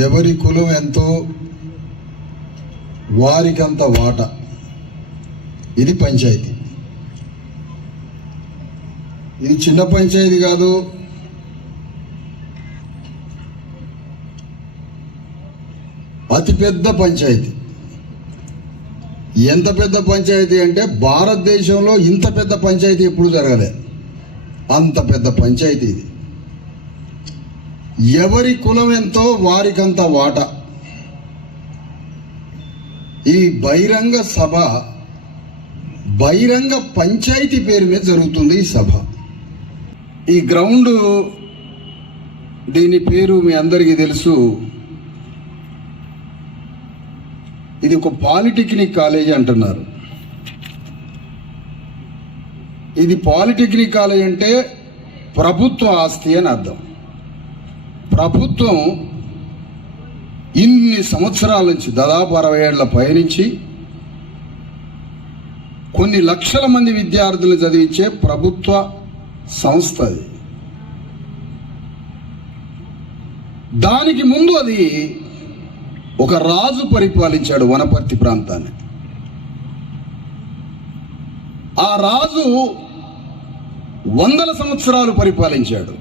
ఎవరి కులం ఎంతో వారికంత వాట. ఇది పంచాయతీ. ఇది చిన్న పంచాయతీ కాదు, అతిపెద్ద పంచాయతీ. ఎంత పెద్ద పంచాయతీ అంటే భారతదేశంలో ఇంత పెద్ద పంచాయతీ ఎప్పుడు జరగలే. అంత పెద్ద పంచాయతీ ఇది. ఎవరి కులం ఎంతో వారికంత వాట. ఈ బహిరంగ సభ, బహిరంగ పంచాయతీ పేరు మీద జరుగుతుంది ఈ సభ. ఈ గ్రౌండ్, దీని పేరు మీ అందరికీ తెలుసు. ఇది ఒక పాలిటెక్నిక్ కాలేజీ అంటున్నారు. ఇది పాలిటెక్నిక్ కాలేజ్ అంటే ప్రభుత్వ ఆస్తి అని అర్థం. ప్రభుత్వం ఇన్ని సంవత్సరాల నుంచి, దాదాపు 60 ఏళ్ల పైనుంచి కొన్ని లక్షల మంది విద్యార్థులు చదివించే ప్రభుత్వ సంస్థ అది. దానికి ముందు అది ఒక రాజు పరిపాలించాడు వనపర్తి ప్రాంతాన్ని. ఆ రాజు 100 సంవత్సరాలు పరిపాలించాడు.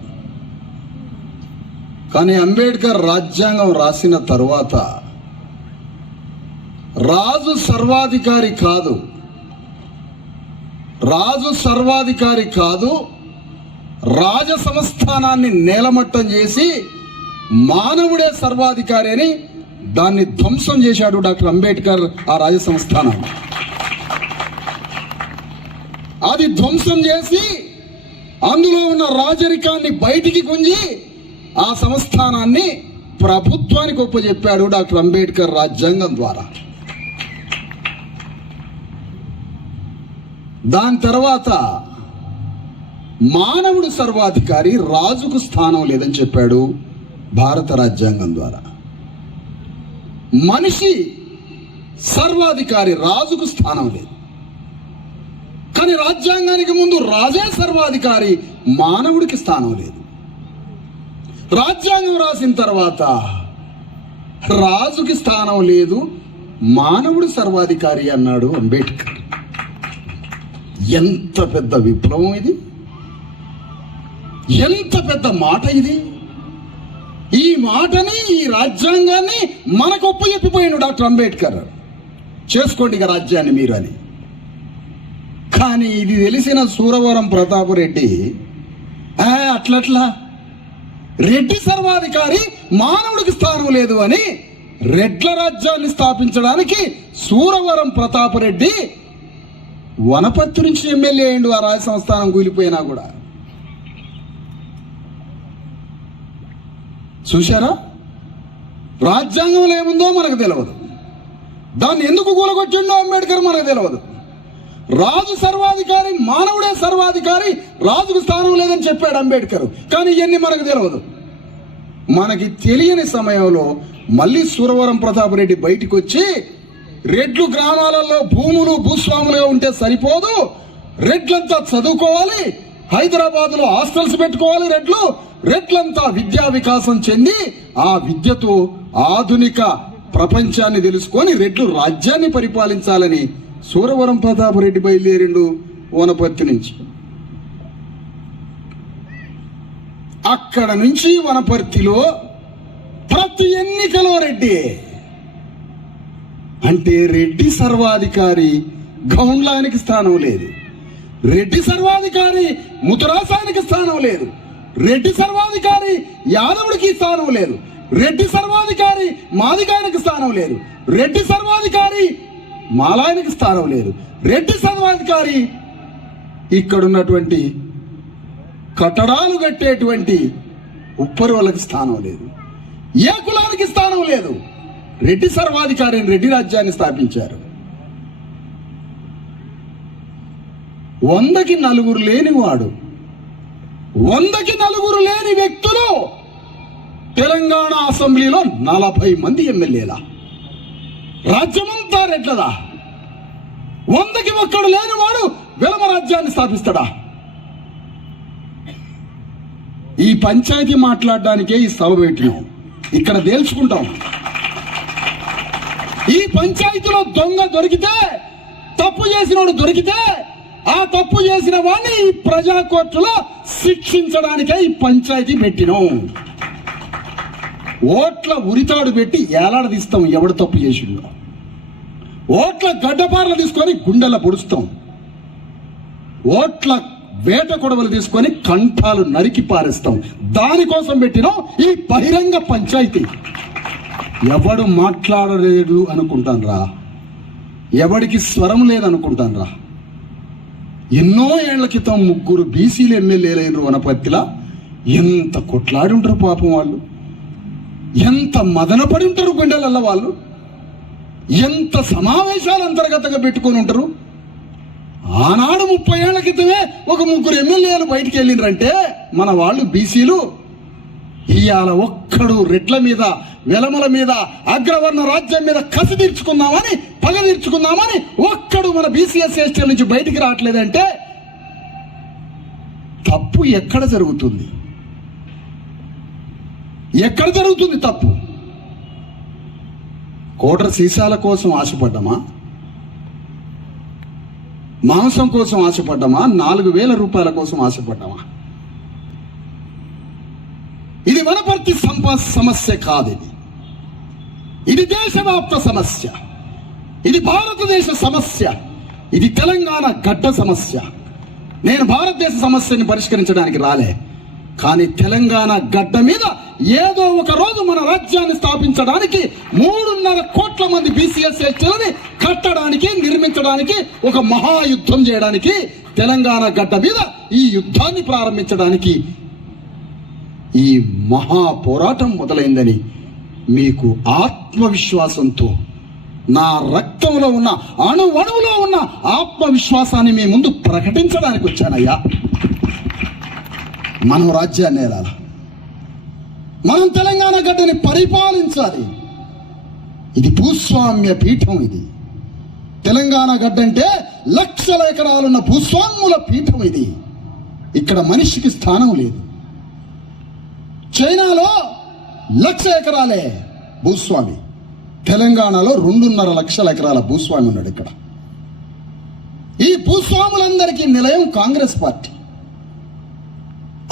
కానీ అంబేద్కర్ రాజ్యాంగం రాసిన తరువాత రాజు సర్వాధికారి కాదు, రాజు సర్వాధికారి కాదు, రాజ సంస్థానాన్ని నేలమట్టం చేసి మానవుడే సర్వాధికారి అని దాన్ని ధ్వంసం చేశాడు డాక్టర్ అంబేద్కర్. ఆ రాజ సంస్థానం అది ధ్వంసం చేసి అందులో ఉన్న రాజరికాన్ని బయటికి గుంజి ఆ సంస్థానాన్ని ప్రభుత్వానికి ఒప్పజెప్పాడు డాక్టర్ అంబేద్కర్ రాజ్యాంగం ద్వారా. దాని తర్వాత మానవుడు సర్వాధికారి, రాజుకు స్థానం లేదని చెప్పాడు భారత రాజ్యాంగం ద్వారా. మనిషి సర్వాధికారి, రాజుకు స్థానం లేదు. కానీ రాజ్యాంగానికి ముందు రాజే సర్వాధికారి, మానవుడికి స్థానం లేదు. రాజ్యాంగం రాసిన తర్వాత రాజుకి స్థానం లేదు, మానవుడు సర్వాధికారి అన్నాడు అంబేద్కర్. ఎంత పెద్ద విప్లవం ఇది! ఎంత పెద్ద మాట ఇది! ఈ మాటని, ఈ రాజ్యాంగాన్ని మనకు ఒప్పచెప్పిపోయాడు డాక్టర్ అంబేద్కర్. చేసుకోండి ఇక రాజ్యాన్ని మీరు అని. కానీ ఇది తెలిసిన సూరవరం ప్రతాపరెడ్డి అట్లట్లా రెడ్డి సర్వాధికారి, మానవుడికి స్థానం లేదు అని రెడ్ల రాజ్యాన్ని స్థాపించడానికి సూరవరం ప్రతాపరెడ్డి వనపర్తి నుంచి ఎమ్మెల్యే అయిండు. ఆ రాజ సంస్థానం కూలిపోయినా కూడా. చూశారా? రాజ్యాంగంలో ఏముందో మనకు తెలియదు, దాన్ని ఎందుకు కూలగొచ్చిండో అంబేద్కర్ మనకు తెలియదు. రాజు సర్వాధికారి, మానవుడే సర్వాధికారి, రాజుకు స్థానం లేదని చెప్పాడు అంబేద్కర్. కానీ ఇవన్నీ మనకు తెలియదు. మనకి తెలియని సమయంలో మళ్ళీ సూరవరం ప్రతాపరెడ్డి బయటికి వచ్చి, రెడ్లు గ్రామాలలో భూములు భూస్వాములుగా ఉంటే సరిపోదు, రెడ్లంతా చదువుకోవాలి, హైదరాబాద్లో హాస్టల్స్ పెట్టుకోవాలి, రెడ్లంతా విద్యా వికాసం చెంది ఆ విద్యతో ఆధునిక ప్రపంచాన్ని తెలుసుకొని రెడ్లు రాజ్యాన్ని పరిపాలించాలని సూరవరం ప్రతాపరెడ్డి బయలుదేరిండు వనపర్తి నుంచి. అక్కడ నుంచి వనపర్తిలో ప్రతి ఎన్నికలో రెడ్డి అంటే రెడ్డి సర్వాధికారి, గౌండ్లానికి స్థానం లేదు. రెడ్డి సర్వాధికారి, ముతురాసానికి స్థానం లేదు. రెడ్డి సర్వాధికారి, యాదవుడికి స్థానం లేదు. రెడ్డి సర్వాధికారి, మాదిగానికి స్థానం లేదు. రెడ్డి సర్వాధికారి, మాలాయనికి స్థానం లేదు. రెడ్డి సర్వాధికారి ఇక్కడున్నటువంటి కట్టడాలు కట్టేటువంటి ఉప్పరి వాళ్ళకి స్థానం లేదు. ఏ కులానికి స్థానం లేదు. రెడ్డి సర్వాధికారిని, రెడ్డి రాజ్యాన్ని స్థాపించారు. 100కి 4 లేనివాడు, 100కి 4 లేని వ్యక్తులు తెలంగాణ అసెంబ్లీలో 40 మంది ఎమ్మెల్యేల. రాజ్యమంతా రెడ్లదా? 100కి 1 లేనివాడు వెలమ రాజ్యాన్ని స్థాపిస్తాడా? ఈ పంచాయతీ మాట్లాడడానికే ఈ సభ పెట్టినాం. ఇక్కడ తేల్చుకుంటాం. ఈ పంచాయతీలో దొంగ దొరికితే, తప్పు చేసినోడు దొరికితే, ఆ తప్పు చేసిన వాడిని ఈ ప్రజా కోర్టులో శిక్షించడానికే ఈ పంచాయతీ పెట్టినాం. ఓట్ల ఉరితాడు పెట్టి ఏలాడదీస్తాం ఎవడు తప్పు చేసిండో. ఓట్ల గడ్డపారలు తీసుకొని గుండెల పొడుస్తాం. ఓట్ల వేట కొడవలు తీసుకొని కంఠాలు నరికి పారేస్తాం. దానికోసం పెట్టినాం ఈ బహిరంగ పంచాయతీ. ఎవడు మాట్లాడలేడు అనుకుంటాన్రా, ఎవడికి స్వరం లేదనుకుంటాన్రా. ఎన్నో ఏళ్ల క్రితం 3 బీసీలు ఎమ్మెల్యేలైనరు వనపర్తిలా. ఎంత కొట్లాడి ఉంటారు పాపం వాళ్ళు, ఎంత మదనపడి ఉంటారు గుండెలల్ల వాళ్ళు, ఎంత సమావేశాలు అంతర్గతంగా పెట్టుకొని ఉంటారు. ఆనాడు 30 ఏళ్ల క్రితమే ఒక 3 ఎమ్మెల్యేలు బయటికి వెళ్ళిండ్రంటే మన వాళ్ళు బీసీలు. ఇవాళ ఒక్కడు రెడ్ల మీద, వెలమల మీద, అగ్రవర్ణ రాజ్యం మీద కసి తీర్చుకుందామని, పగ తీర్చుకుందామని ఒక్కడు మన బీసీఎస్ ఎస్టీ నుంచి బయటికి రావట్లేదంటే తప్పు ఎక్కడ జరుగుతుంది? ఎక్కడ జరుగుతుంది తప్పు? కోటర సీసాల కోసం ఆశపడ్డామా? మాంసం కోసం ఆశపడ్డామా? 4,000 రూపాయల కోసం ఆశపడ్డామా? ఇది వనపర్తి సమస్య కాదు. ఇది దేశవ్యాప్త సమస్య. ఇది భారతదేశ సమస్య. ఇది తెలంగాణ గడ్డ సమస్య. నేను భారతదేశ సమస్యని పరిష్కరించడానికి రాలే, కానీ తెలంగాణ గడ్డ మీద ఏదో ఒక రోజు మన రాజ్యాన్ని స్థాపించడానికి 3.5 కోట్ల మంది బీసీఎస్ ఎస్టీలని కట్టడానికి, నిర్మించడానికి, ఒక మహాయుద్ధం చేయడానికి, తెలంగాణ గడ్డ మీద ఈ యుద్ధాన్ని ప్రారంభించడానికి ఈ మహా పోరాటం మొదలైందని మీకు ఆత్మవిశ్వాసంతో, నా రక్తంలో ఉన్న అణువణువులో ఉన్న ఆత్మవిశ్వాసాన్ని మీ ముందు ప్రకటించడానికి వచ్చానయ్యా. మనం రాజ్యాన్ని ఏలాలి, మనం తెలంగాణ గడ్డని పరిపాలించాలి. ఇది భూస్వామ్య పీఠం. ఇది తెలంగాణ గడ్డ అంటే లక్షల ఎకరాలున్న భూస్వాముల పీఠం. ఇది ఇక్కడ మనిషికి స్థానం లేదు. చైనాలో 1,00,000 ఎకరాలే భూస్వామి, తెలంగాణలో 2.5 లక్షల ఎకరాల భూస్వామి ఉన్నాడు. ఇక్కడ ఈ భూస్వాములందరికీ నిలయం కాంగ్రెస్ పార్టీ.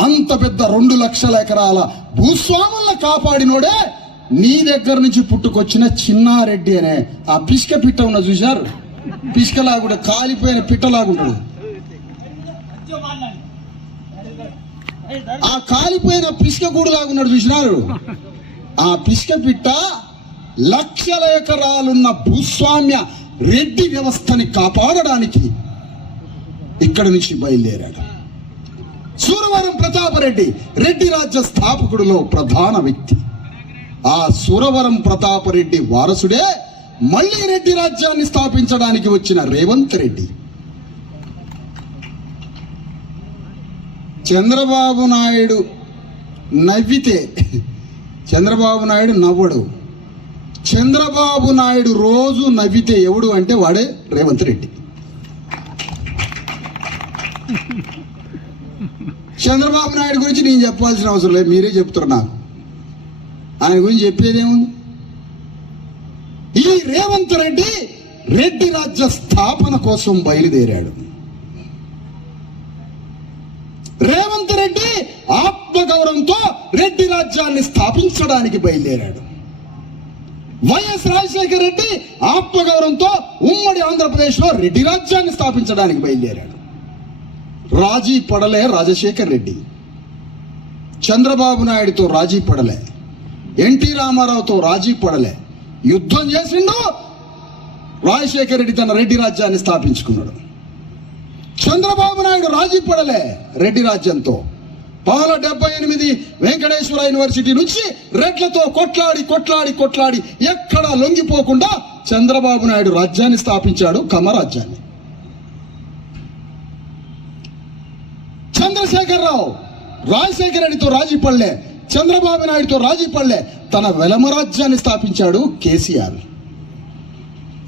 అంత పెద్ద 2 లక్షల ఎకరాల భూస్వాములను కాపాడినోడే నీ దగ్గర నుంచి పుట్టుకొచ్చిన చిన్నారెడ్డి అనే ఆ పిష్క పిట్ట ఉన్న చూశారు. పిష్కలాగుంటే కాలిపోయిన పిట్టలాగుంటాడు. ఆ కాలిపోయిన పిష్క గూడులాగున్నాడు చూసినారు. ఆ పిష్క పిట్ట లక్షల ఎకరాలున్న భూస్వామ్య రెడ్డి వ్యవస్థని కాపాడడానికి ఇక్కడి నుంచి బయలుదేరాడు. సూరవరం ప్రతాపరెడ్డి రెడ్డి రాజ్య స్థాపకుడిలో ప్రధాన వ్యక్తి. ఆ సూరవరం ప్రతాపరెడ్డి వారసుడే మళ్ళీ రెడ్డి రాజ్యాన్ని స్థాపించడానికి వచ్చిన రేవంత్ రెడ్డి. చంద్రబాబు నాయుడు నవ్వితే చంద్రబాబు నాయుడు నవ్వడు. చంద్రబాబు నాయుడు రోజు నవ్వితే ఎవడు అంటే వాడే రేవంత్ రెడ్డి. చంద్రబాబు నాయుడు గురించి నేను చెప్పాల్సిన అవసరం లేదు, మీరే చెప్తున్నారు నాకు. ఆయన గురించి చెప్పేదేముంది? ఈ రేవంత్ రెడ్డి రెడ్డి రాజ్య స్థాపన కోసం బయలుదేరాడు. రేవంత్ రెడ్డి ఆత్మగౌరవంతో రెడ్డి రాజ్యాన్ని స్థాపించడానికి బయలుదేరాడు. వైఎస్ రాజశేఖర రెడ్డి ఆత్మగౌరవంతో ఉమ్మడి ఆంధ్రప్రదేశ్లో రెడ్డి రాజ్యాన్ని స్థాపించడానికి బయలుదేరాడు. రాజీ పడలే రాజశేఖర్ రెడ్డి, చంద్రబాబు నాయుడుతో రాజీ పడలే, ఎన్టీ రామారావుతో రాజీ పడలే. యుద్ధం చేసిండు. రాజశేఖర రెడ్డి తన రెడ్డి రాజ్యాన్ని స్థాపించుకున్నాడు. చంద్రబాబు నాయుడు రాజీ పడలే రెడ్డి రాజ్యంతో. 78 వెంకటేశ్వర యూనివర్సిటీ నుంచి రెడ్లతో కొట్లాడి కొట్లాడి కొట్లాడి ఎక్కడా లొంగిపోకుండా చంద్రబాబు నాయుడు రాజ్యాన్ని స్థాపించాడు, కమరాజ్యాన్ని. చంద్రశేఖరరావు రాజశేఖర రెడ్డితో రాజీ పడలే, చంద్రబాబు నాయుడుతో రాజీ పడలే, తన వెలమరాజ్యాన్ని స్థాపించాడు కేసీఆర్.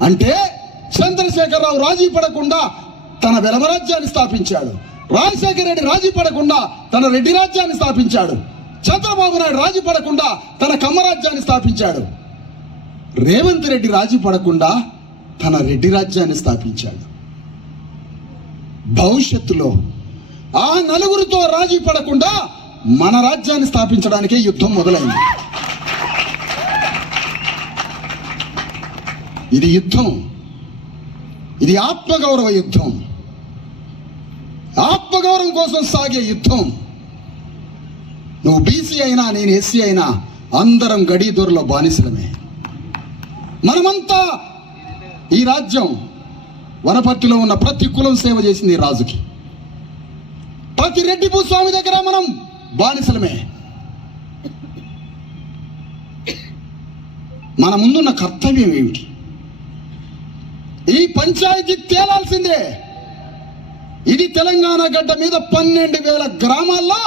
అంటే చంద్రశేఖరరావు రాజీ పడకుండా తన వెలమరాజ్యాన్ని స్థాపించాడు. రాజశేఖర రెడ్డి రాజీ పడకుండా తన రెడ్డి రాజ్యాన్ని స్థాపించాడు. చంద్రబాబు నాయుడు రాజీ పడకుండా తన కమ్మరాజ్యాన్ని స్థాపించాడు. రేవంత్ రెడ్డి రాజీ పడకుండా తన రెడ్డి రాజ్యాన్ని స్థాపించాడు. భవిష్యత్తులో ఆ నలుగురితో రాజీ పడకుండా మన రాజ్యాన్ని స్థాపించడానికే యుద్ధం మొదలైంది. ఇది యుద్ధం, ఇది ఆత్మగౌరవ యుద్ధం, ఆత్మగౌరవం కోసం సాగే యుద్ధం. నువ్వు బీసీ అయినా నేను ఎస్సీ అయినా అందరం గడి దొరలో బానిసలమే. మనమంతా ఈ రాజ్యం వనపర్తిలో ఉన్న ప్రతి కులం సేవ చేసింది ఈ రాజుకి. ప్రతి రెడ్డి భూస్వామి దగ్గర మనం బానిసలమే. మన ముందున్న కర్తవ్యం ఏమిటి? ఈ పంచాయతీ తేలాల్సిందే. ఇది తెలంగాణ గడ్డ మీద 12,000 గ్రామాల్లో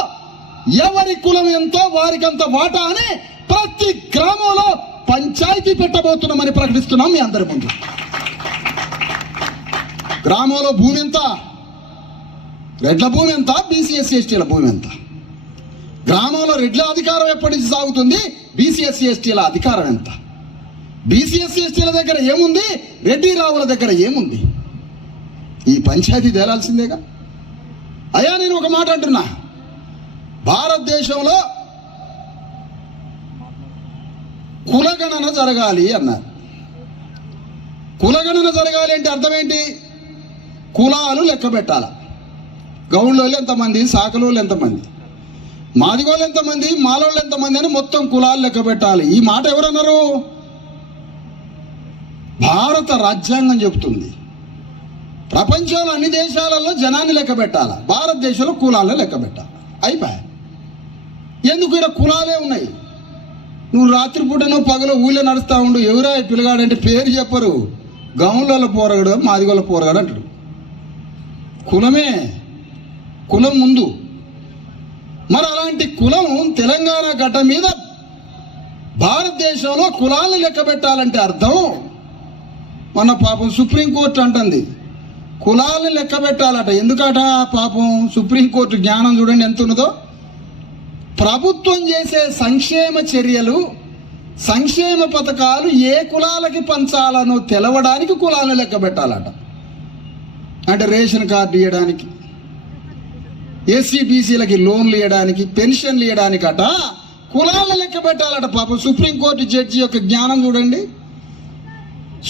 ఎవరి కులం ఎంతో వారికంత వాటా అని ప్రతి గ్రామంలో పంచాయతీ పెట్టబోతున్నామని ప్రకటిస్తున్నాం మీ అందరి ముందు. గ్రామంలో భూమి ఎంత? రెడ్ల భూమి ఎంత? బీసీ ఎస్సీ ఎస్టీల భూమి ఎంత? గ్రామంలో రెడ్ల అధికారం ఎప్పటి నుంచి సాగుతుంది? బీసీ ఎస్సీ ఎస్టీల అధికారం ఎంత? బీసీ ఎస్సీ ఎస్టీల దగ్గర ఏముంది? రెడ్డి రావుల దగ్గర ఏముంది? ఈ పంచాయతీ తేలాల్సిందేగా. అయ్యా నేను ఒక మాట అంటున్నా, భారతదేశంలో కులగణన జరగాలి అన్నారు. కులగణన జరగాలి అంటే అర్థం ఏంటి? కులాలు లెక్క పెట్టాల. గౌండ్లోళ్ళు ఎంతమంది, సాకలోళ్ళు ఎంతమంది, మాదిగోళ్ళు ఎంతమంది, మాలోళ్ళు ఎంతమంది అని మొత్తం కులాలు లెక్క పెట్టాలి. ఈ మాట ఎవరన్నారు? భారత రాజ్యాంగం చెబుతుంది. ప్రపంచంలో అన్ని దేశాలలో జనాన్ని లెక్క పెట్టాలి, భారతదేశంలో కులాలను లెక్క పెట్టాలి. అయిపోయా. ఎందుకు ఇక్కడ కులాలే ఉన్నాయి. నువ్వు రాత్రిపూట నువ్వు పగలు ఊళ్ళో నడుస్తూ ఉండు, ఎవరా పిల్లగాడంటే పేరు చెప్పరు, గౌన్ల పోరగాడు మాదిగోళ్ళ పోరగాడు అంటాడు. కులమే, కులం ముందు. మరి అలాంటి కులం తెలంగాణ గడ్డ మీద భారతదేశంలో కులాలను లెక్క పెట్టాలంటే అర్థం, మన పాపం సుప్రీంకోర్టు అంటుంది కులాలను లెక్క పెట్టాలట. ఎందుకట పాపం? సుప్రీంకోర్టు జ్ఞానం చూడండి ఎంత ఉన్నదో. ప్రభుత్వం చేసే సంక్షేమ చర్యలు, సంక్షేమ పథకాలు ఏ కులాలకి పంచాలనో తెలవడానికి కులాలను లెక్క పెట్టాలట. అంటే రేషన్ కార్డు ఇవ్వడానికి, ఎస్సీ బీసీలకి లోన్లు ఇవ్వడానికి, పెన్షన్లు ఇవ్వడానికి అట కులాలను లెక్క పెట్టాలట. పాపం సుప్రీంకోర్టు జడ్జి యొక్క జ్ఞానం చూడండి,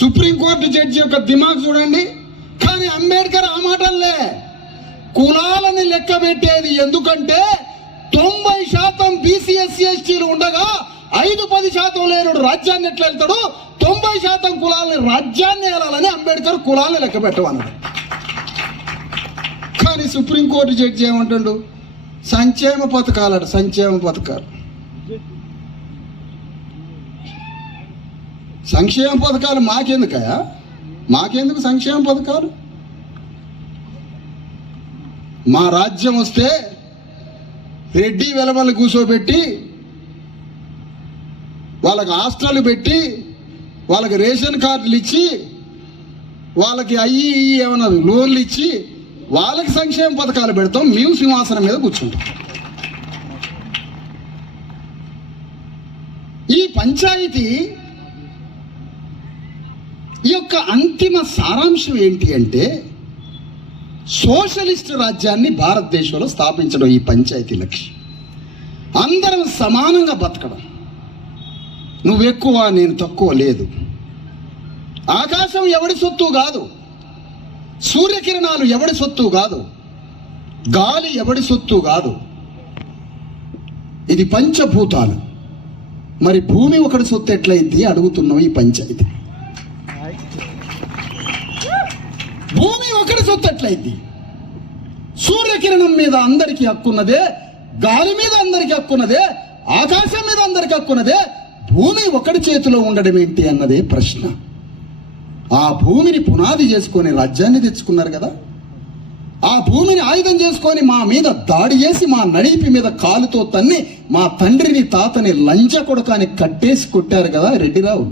సుప్రీంకోర్టు జడ్జి యొక్క దిమాగ్ చూడండి. కానీ అంబేద్కర్ ఆ మాటల్లే కులాలని లెక్క పెట్టేది ఎందుకంటే 90% బీసీ ఎస్సీ ఎస్టీలు ఉండగా 5-10% లేనుడు రాజ్యాన్ని ఎట్లా వెళ్తాడు? 90% కులాలని రాజ్యాన్ని వెళ్ళాలని అంబేద్కర్ కులాలను లెక్క పెట్టమన్నాడు. కానీ సుప్రీంకోర్టు జడ్జి ఏమంటాడు? సంక్షేమ పథకాలట, సంక్షేమ పథకాలు. సంక్షేమ పథకాలు మాకెందుకయా? మాకెందుకు సంక్షేమ పథకాలు? మా రాజ్యం వస్తే రెడ్డి వెలవలు కూర్చోబెట్టి వాళ్ళకి హాస్టల్ పెట్టి వాళ్ళకి రేషన్ కార్డులు ఇచ్చి వాళ్ళకి అయ్యి ఏమన్నా లోన్లు ఇచ్చి వాళ్ళకి సంక్షేమ పథకాలు పెడతాం. మేము సింహాసనం మీద కూర్చుంటాం. ఈ పంచాయతీ యొక్క అంతిమ సారాంశం ఏంటి అంటే సోషలిస్ట్ రాజ్యాన్ని భారతదేశంలో స్థాపించడం ఈ పంచాయతీ లక్ష్యం. అందరం సమానంగా బతకడం, నువ్వు ఎక్కువ నేను తక్కువ లేదు. ఆకాశం ఎవడి సొత్తు కాదు, సూర్యకిరణాలు ఎవడి సొత్తు కాదు, గాలి ఎవడి సొత్తు కాదు. ఇది పంచభూతాలు. మరి భూమి ఒకటి సొత్తు ఎట్లయింది అడుగుతున్నాం ఈ పంచాయతీ. భూమి ఒకటి సొత్తు ఎట్లయింది? సూర్యకిరణం మీద అందరికీ హక్కున్నదే, గాలి మీద అందరికీ హక్కున్నదే, ఆకాశం మీద అందరికీ హక్కున్నదే. భూమి ఒకటి చేతిలో ఉండడం ఏంటి అన్నదే ప్రశ్న. ఆ భూమిని పునాది చేసుకొని రాజ్యాన్ని తెచ్చుకున్నారు కదా. ఆ భూమిని ఆయుధం చేసుకొని మా మీద దాడి చేసి మా నడిపి మీద కాలుతో తన్ని మా తండ్రిని తాతని లంచ కొడకాని కట్టేసి కొట్టారు కదా రెడ్డిరావు.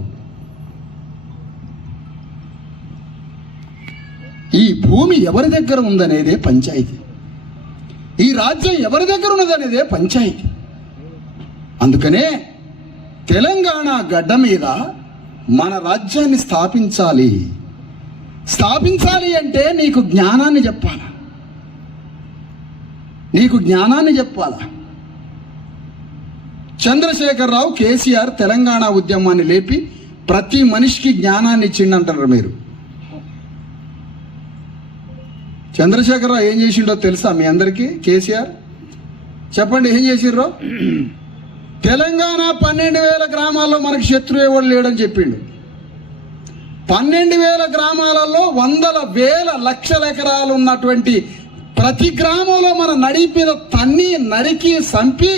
ఈ భూమి ఎవరి దగ్గర ఉందనేదే పంచాయతీ. ఈ రాజ్యం ఎవరి దగ్గర ఉన్నదనేదే పంచాయతీ. అందుకనే తెలంగాణ గడ్డ మీద మన రాజ్యాన్ని స్థాపించాలి అంటే నీకు జ్ఞానాన్ని చెప్పాలా. చంద్రశేఖరరావు, కేసీఆర్ తెలంగాణ ఉద్యమాన్ని లేపి ప్రతి మనిషికి జ్ఞానాన్ని ఇచ్చిండంటారు మీరు. చంద్రశేఖరరావు ఏం చేసిండో తెలుసా మీ అందరికీ? కేసీఆర్ చెప్పండి ఏం చేసిర్రో? తెలంగాణ 12,000 గ్రామాల్లో మనకి శత్రువు ఎవడు లేడని చెప్పిండు. 12,000 గ్రామాలలో వందల వేల లక్షల ఎకరాలు ఉన్నటువంటి ప్రతి గ్రామంలో మన నడి మీద తన్ని నరికి సంపి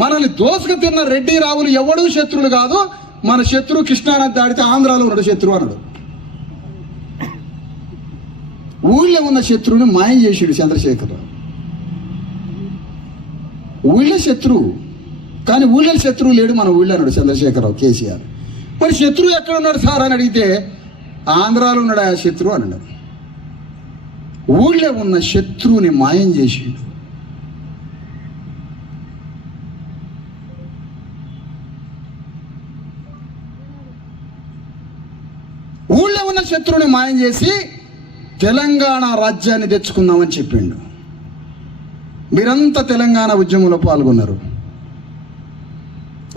మనల్ని దోసుకు తిన్న రెడ్డి రావులు ఎవడూ శత్రువులు కాదు. మన శత్రువు కృష్ణానది దాడితే ఆంధ్రాలో ఉన్నాడు శత్రువు అన్నాడు. ఊళ్ళో ఉన్న శత్రువుని మాయం చేసాడు చంద్రశేఖరరావు. ఊళ్ళో శత్రువు కానీ ఊళ్ళో శత్రువు లేడు మన ఊళ్ళో అన్నాడు చంద్రశేఖరరావు. కేసీఆర్ మరి శత్రువు ఎక్కడ ఉన్నాడు సార్ అని అడిగితే ఆంధ్రాలో ఉన్నాడు ఆ శత్రువు అన్నాడు. ఊళ్ళో ఉన్న శత్రువుని మాయం చేసిండు. ఊళ్ళో ఉన్న శత్రువుని మాయం చేసి తెలంగాణ రాజ్యాన్ని తెచ్చుకుందామని చెప్పిండు. మీరంతా తెలంగాణ ఉద్యమంలో పాల్గొన్నారు.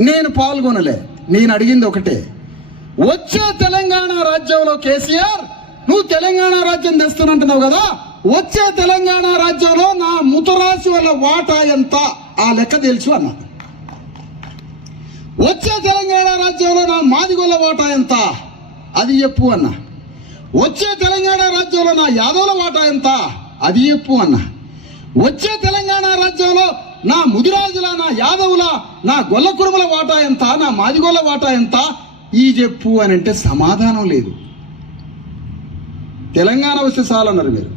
నేను పాల్గొనలే. నేను అడిగింది ఒకటే, వచ్చే తెలంగాణ రాజ్యంలో కేసీఆర్ నువ్వు తెలంగాణ రాజ్యం తెస్తున్నంటున్నావు కదా, వచ్చే తెలంగాణ రాజ్యంలో నా ముతరాశి వల్ల వాటా ఎంత ఆ లెక్క తెలుసు అన్నా. వచ్చే తెలంగాణ రాజ్యంలో నా మాదిగొల్ల వాటా ఎంత అది చెప్పు అన్నా. వచ్చే తెలంగాణ రాజ్యంలో నా యాదవుల వాటా ఎంత అది చెప్పు అన్నా. వచ్చే తెలంగాణ రాజ్యంలో నా ముదిరాజుల, నా యాదవుల, నా గొల్ల కురుమల వాటా ఎంత, నా మాదిగొల్ల వాటా ఎంత ఈ చెప్పు అని అంటే సమాధానం లేదు. తెలంగాణ వస్తే చాలన్నారు మీరు.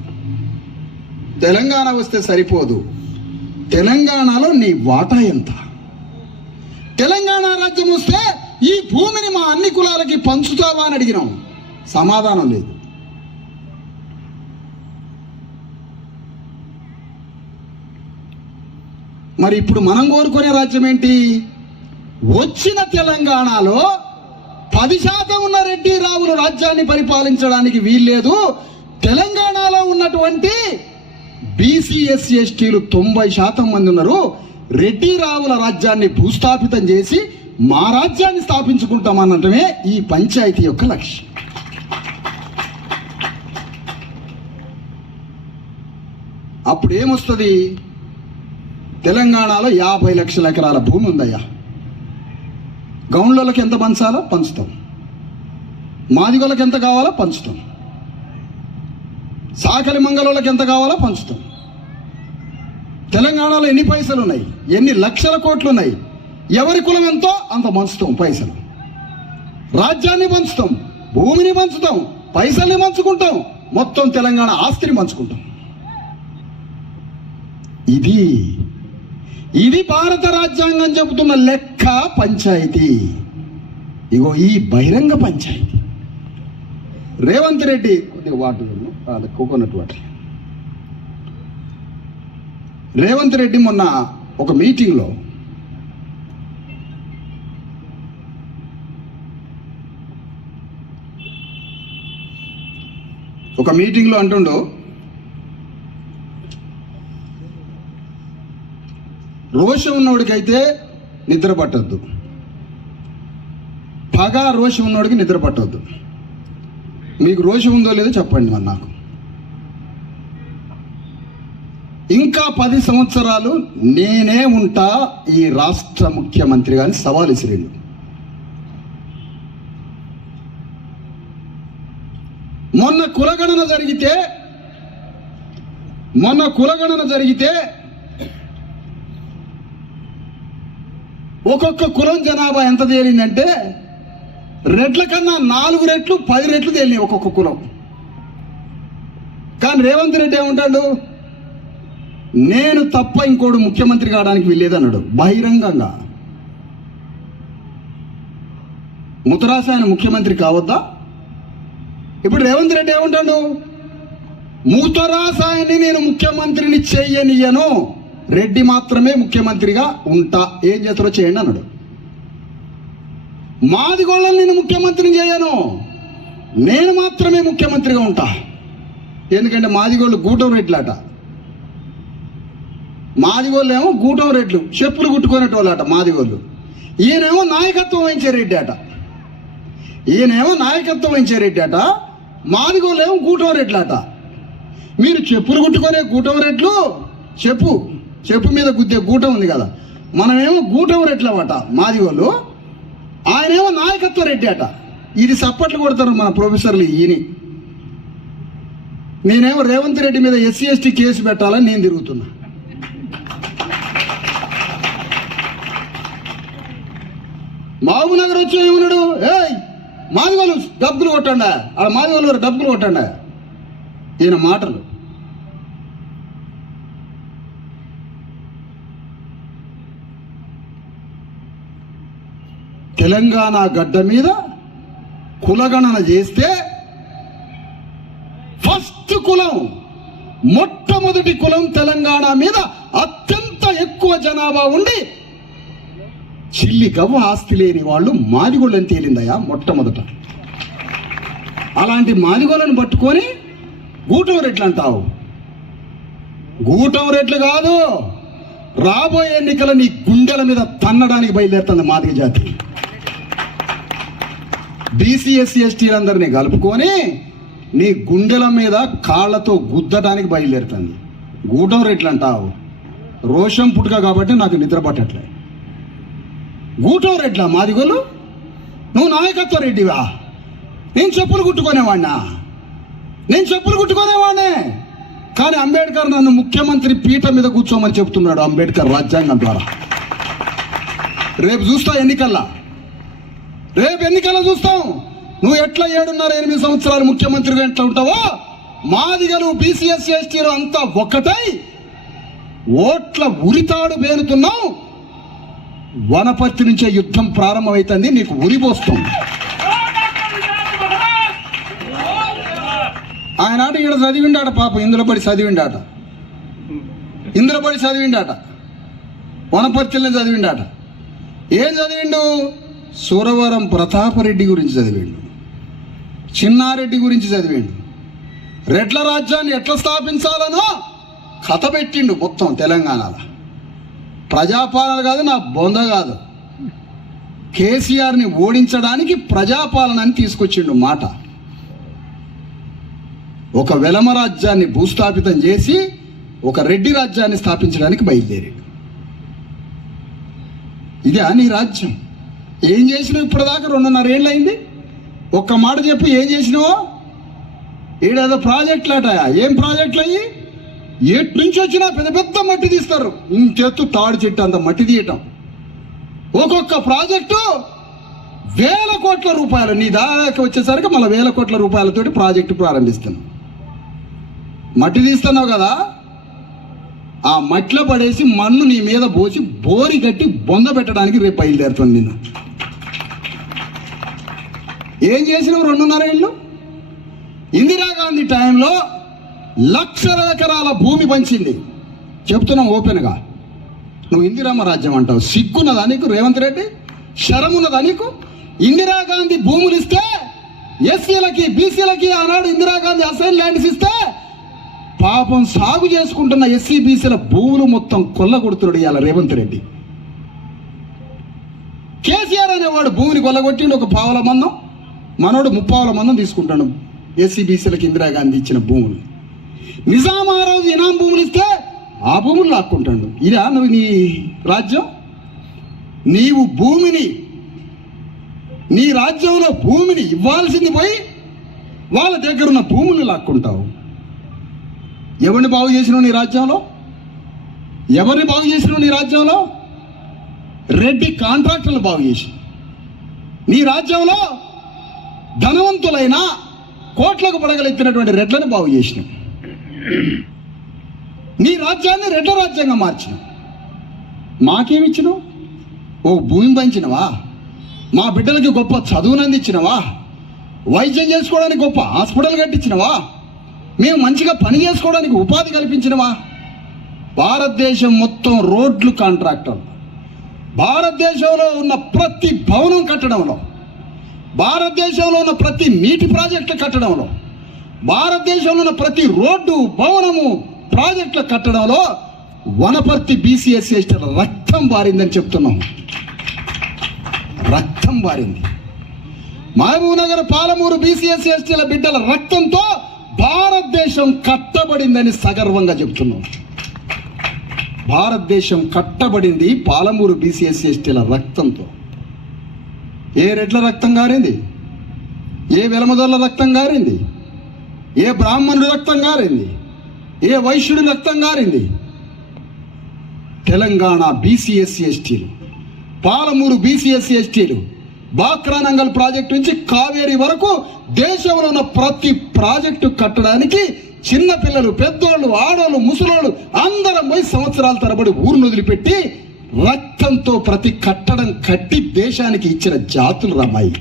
తెలంగాణ వస్తే సరిపోదు, తెలంగాణలో నీ వాటా ఎంత? తెలంగాణ రాజ్యం వస్తే ఈ భూమిని మా అన్ని కులాలకి పంచుతావా అని అడిగినాం, సమాధానం లేదు. మరి ఇప్పుడు మనం కోరుకునే రాజ్యం ఏంటి? వచ్చిన తెలంగాణలో 10% ఉన్న రెడ్డి రావుల రాజ్యాన్ని పరిపాలించడానికి వీల్లేదు. తెలంగాణలో ఉన్నటువంటి బీసీ ఎస్సీ ఎస్టీలు 90% మంది ఉన్నారు. రెడ్డి రావుల రాజ్యాన్ని భూస్థాపితం చేసి మా రాజ్యాన్ని స్థాపించుకుంటామన్నటమే ఈ పంచాయతీ యొక్క లక్ష్యం. అప్పుడు ఏమొస్తుంది? తెలంగాణలో 50 లక్షల ఎకరాల భూమి ఉందయ్యా. గౌండ్లకి ఎంత పంచాలో పంచుతాం, మాదిగోళ్ళకి ఎంత కావాలో పంచుతాం, సాకలి మంగళోళ్ళకి ఎంత కావాలో పంచుతాం. తెలంగాణలో ఎన్ని పైసలు ఉన్నాయి, ఎన్ని లక్షల కోట్లు ఉన్నాయి, ఎవరి కులం ఎంతో అంత పంచుతాం. పైసలు రాజ్యాన్ని పంచుతాం, భూమిని పంచుతాం, పైసల్ని పంచుకుంటాం, మొత్తం తెలంగాణ ఆస్తిని పంచుకుంటాం. ఇది భారత రాజ్యాంగం చెబుతున్న లెక్క పంచాయతీ. ఇగో ఈ బహిరంగ పంచాయతీ. రేవంత్ రెడ్డి కొద్దిగా water coconut water. Revanth Reddy మొన్న ఒక మీటింగ్లో అంటుండో, రోషం ఉన్నోడికైతే నిద్ర పట్టద్దు, పగ రోషం ఉన్నోడికి నిద్ర పట్టద్దు. మీకు రోషం ఉందో లేదో చెప్పండి మరి నాకు. ఇంకా 10 సంవత్సరాలు నేనే ఉంటా ఈ రాష్ట్ర ముఖ్యమంత్రి గాని సవాల్ ఇసిరిండు. మొన్న కులగణన జరిగితే ఒక్కొక్క కులం జనాభా ఎంత తేలిందంటే రెడ్ల కన్నా 4 రెట్లు 10 రెట్లు తేలినాయి ఒక్కొక్క కులం. కానీ రేవంత్ రెడ్డి ఏమంటాడు? నేను తప్ప ఇంకోడు ముఖ్యమంత్రి కావడానికి వీల్లేదన్నాడు బహిరంగంగా. ముతరాశ ఆయన ముఖ్యమంత్రి కావద్దా? ఇప్పుడు రేవంత్ రెడ్డి ఏమంటాడు? ముతరాశాయని నేను ముఖ్యమంత్రిని చెయ్యనియను, రెడ్డి మాత్రమే ముఖ్యమంత్రిగా ఉంటా, ఏం చేస్తారో చేయండి అన్నాడు. మాదిగోళ్ళని నేను ముఖ్యమంత్రిని చేయను, నేను మాత్రమే ముఖ్యమంత్రిగా ఉంటా. ఎందుకంటే మాదిగోళ్ళు గూటం రెడ్లట, మాదిగోళ్ళు ఏమో గూటం రెడ్లు, చెప్పులు కుట్టుకునేటోళ్ళట మాదిగోళ్ళు. ఈయనేమో నాయకత్వం వహించే రెడ్డి అట, మాదిగోళ్ళు ఏమో గూటం రెడ్లట. మీరు చెప్పులు కుట్టుకునే గూటం రెడ్లు, చెప్పు మీద గుద్దే గూటం ఉంది కదా, మనమేమో గూటం రెడ్లమట మాదిగోళ్ళు, ఆయనేమో నాయకత్వ రెడ్డి అట. ఇది సప్పట్లు కొడతారు మన ప్రొఫెసర్లు. నేనేమో రేవంత్ రెడ్డి మీద SC ST కేసు పెట్టాలని నేను తిరుగుతున్నా. మహబూబ్ నగర్ వచ్చి ఏమన్నాడు, మాదిగోళ్ళు డబ్బులు కొట్టండా, ఆడ మాదిగోళ్ళు డబ్బులు కొట్టండా. ఈయన మాటలు. తెలంగాణ గడ్డ మీద కులగణన చేస్తే ఫస్ట్ కులం, మొట్టమొదటి కులం తెలంగాణ మీద అత్యంత ఎక్కువ జనాభా ఉండి చిల్లి గవ్వ ఆస్తి లేని వాళ్ళు మాదిగోళ్ళని తేలిందయా మొట్టమొదట. అలాంటి మాదిగోళ్ళని పట్టుకొని గూటం రెట్లు అంటావు. గూటం రెట్లు కాదు, రాబోయే ఎన్నికల నీ గుండెల మీద తన్నడానికి బయలుదేరుతుంది మాదిగ జాతి. BC SC STలందరినీ కలుపుకొని నీ గుండెల మీద కాళ్లతో గుద్దడానికి బయలుదేరుతుంది. గూటం రెట్లు అంటావు. రోషం పుట్టుక కాబట్టి నాకు నిద్ర పట్టట్లే. గూటం రెడ్లా మాదిగోళ్ళు? నువ్వు నాయకత్వ రెడ్డివా? నేను చెప్పులు కుట్టుకునేవాడినా? కానీ అంబేద్కర్ నన్ను ముఖ్యమంత్రి పీఠ మీద కూర్చోమని చెప్తున్నాడు. అంబేద్కర్ రాజ్యాంగం ద్వారా. రేపు చూస్తా ఎన్నికల్లో చూస్తాం నువ్వు ఎట్లా 7.5-8 సంవత్సరాలు ముఖ్యమంత్రిగా ఎట్లా ఉంటావో. మాదిగలు BC SC STలు అంతా ఒక్కటై ఓట్ల ఉరితాడు పేరుతున్నావు. వనపర్తి నుంచే యుద్ధం ప్రారంభమవుతుంది, నీకు ఉరిపోస్తుంది. ఆయనాట ఇక్కడ చదివిండాట, పాపం ఇందులో పడి చదివిండాట, వనపర్తిలో చదివిండాట. ఏం చదివిండు? సురవరం ప్రతాపరెడ్డి గురించి చదివిండు, చిన్నారెడ్డి గురించి చదివిండు, రెడ్ల రాజ్యాన్ని ఎట్లా స్థాపించాలనో కథ పెట్టిండు మొత్తం తెలంగాణలో. ప్రజాపాలన కాదు, నా బొంద కాదు, కేసీఆర్ని ఓడించడానికి ప్రజాపాలన అని తీసుకొచ్చిండు మాట. ఒక వెలమ రాజ్యాన్ని భూస్థాపితం చేసి ఒక రెడ్డి రాజ్యాన్ని స్థాపించడానికి బయలుదేరాడు. ఇదే నీ రాజ్యం. ఏం చేసినావు ఇప్పటిదాకా? 2.5 ఏళ్ళు అయింది. ఒక్క మాట చెప్పు, ఏం చేసినావో? ఏడేదో ప్రాజెక్టులు అట. ఏం ప్రాజెక్టులు అయ్యి? ఎటు నుంచి వచ్చినా పెద్ద పెద్ద మట్టి తీస్తారు, ఇంకెత్తు తాడు చెట్టు అంత మట్టి తీయటం. ఒక్కొక్క ప్రాజెక్టు 1000 కోట్ల రూపాయలు. నీ దాకా వచ్చేసరికి మళ్ళీ 1000 కోట్ల రూపాయలతోటి ప్రాజెక్టు ప్రారంభిస్తున్నావు. మట్టి తీస్తున్నావు కదా, ఆ మట్టిలో పడేసి మన్ను నీ మీద పోసి బోరి కట్టి బొంద పెట్టడానికి రేపు బయలుదేరుతుంది నిన్ను. ఏం చేసినావు 2.5 ఏళ్ళు? ఇందిరాగాంధీ టైంలో 1,00,000 ఎకరాల భూమి పంచింది. చెప్తున్నాం ఓపెన్గా. నువ్వు ఇందిరమ్మ రాజ్యం అంటావు. సిగ్గున్నదా నీకు రేవంత్ రెడ్డి? శరమున్నదా నీకు? ఇందిరాగాంధీ భూములు ఇస్తే SCలకి BCలకి ఆనాడు ఇందిరాగాంధీ అసైన్ ల్యాండ్స్ ఇస్తే పాపం సాగు చేసుకుంటున్న SC BCల భూములు మొత్తం కొల్ల కొడుతున్నాడు ఇవాళ రేవంత్ రెడ్డి. కేసీఆర్ అనేవాడు భూమిని కొల్లగొట్టిండు 1 పావల మందం, మనోడు 3 పావల మందం తీసుకుంటాడు SC BCలకి ఇందిరాగాంధీ ఇచ్చిన భూములు. నిజాం ఆ రోజు ఇనాం భూములు ఇస్తే ఆ భూములు లాక్కుంటాడు. ఇదా నువ్వు నీ రాజ్యం? నీవు భూమిని, నీ రాజ్యంలో భూమిని ఇవ్వాల్సింది పోయి వాళ్ళ దగ్గర ఉన్న భూములను లాక్కుంటావు. ఎవరిని బాగు చేసినావు నీ రాజ్యంలో? నీ రాజ్యంలో రెడ్డి కాంట్రాక్టర్లు బాగు చేసి, నీ రాజ్యంలో ధనవంతులైన కోట్లకు పడగలెత్తినటువంటి రెడ్లను బాగు చేసినావు. నీ రాజ్యాన్ని రెడ్ల రాజ్యంగా మార్చినావు. మాకేమిచ్చినావు? ఓ భూమి పంచినవా? మా బిడ్డలకి గొప్ప చదువును అందించినవా? వైద్యం చేసుకోవడానికి గొప్ప హాస్పిటల్ కట్టించినవా? మేము మంచిగా పని చేసుకోవడానికి ఉపాధి కల్పించినవా? భారతదేశం మొత్తం రోడ్లు కాంట్రాక్టర్, భారతదేశంలో ఉన్న ప్రతి భవనం కట్టడంలో, భారతదేశంలో ఉన్న ప్రతి నీటి ప్రాజెక్టులు కట్టడంలో, భారతదేశంలో ఉన్న ప్రతి రోడ్డు భవనము ప్రాజెక్టులు కట్టడంలో వనపర్తి బీసీఎస్సీ ఎస్టీల రక్తం వారిందని చెప్తున్నాం. రక్తం వారింది. మహబూబ్ నగర్ పాలమూరు బీసీఎస్సీ ఎస్టీల బిడ్డల రక్తంతో భారతదేశం కట్టబడిందని సగర్వంగా చెప్తున్నాం. భారతదేశం కట్టబడింది పాలమూరు బీసీఎస్సీ ఎస్టీల రక్తంతో. ఏ రెడ్ల రక్తం గారింది? ఏ వెలమదొల్ల రక్తం గారింది? ఏ బ్రాహ్మణుడి రక్తం గారింది? ఏ వైశ్యుడి రక్తం గారింది? తెలంగాణ బీసీఎస్సీ ఎస్టీలు, పాలమూరు బీసీఎస్సీ ఎస్టీలు బాక్రానంగల్ ప్రాజెక్టు నుంచి కావేరీ వరకు దేశంలో ఉన్న ప్రతి ప్రాజెక్టు కట్టడానికి చిన్నపిల్లలు, పెద్దోళ్ళు, ఆడోళ్ళు, ముసలోళ్ళు అందరం పోయి సంవత్సరాల తరబడి ఊరును వదిలిపెట్టి రక్తంతో ప్రతి కట్టడం కట్టి దేశానికి ఇచ్చిన జాతులు రమ్మాయి.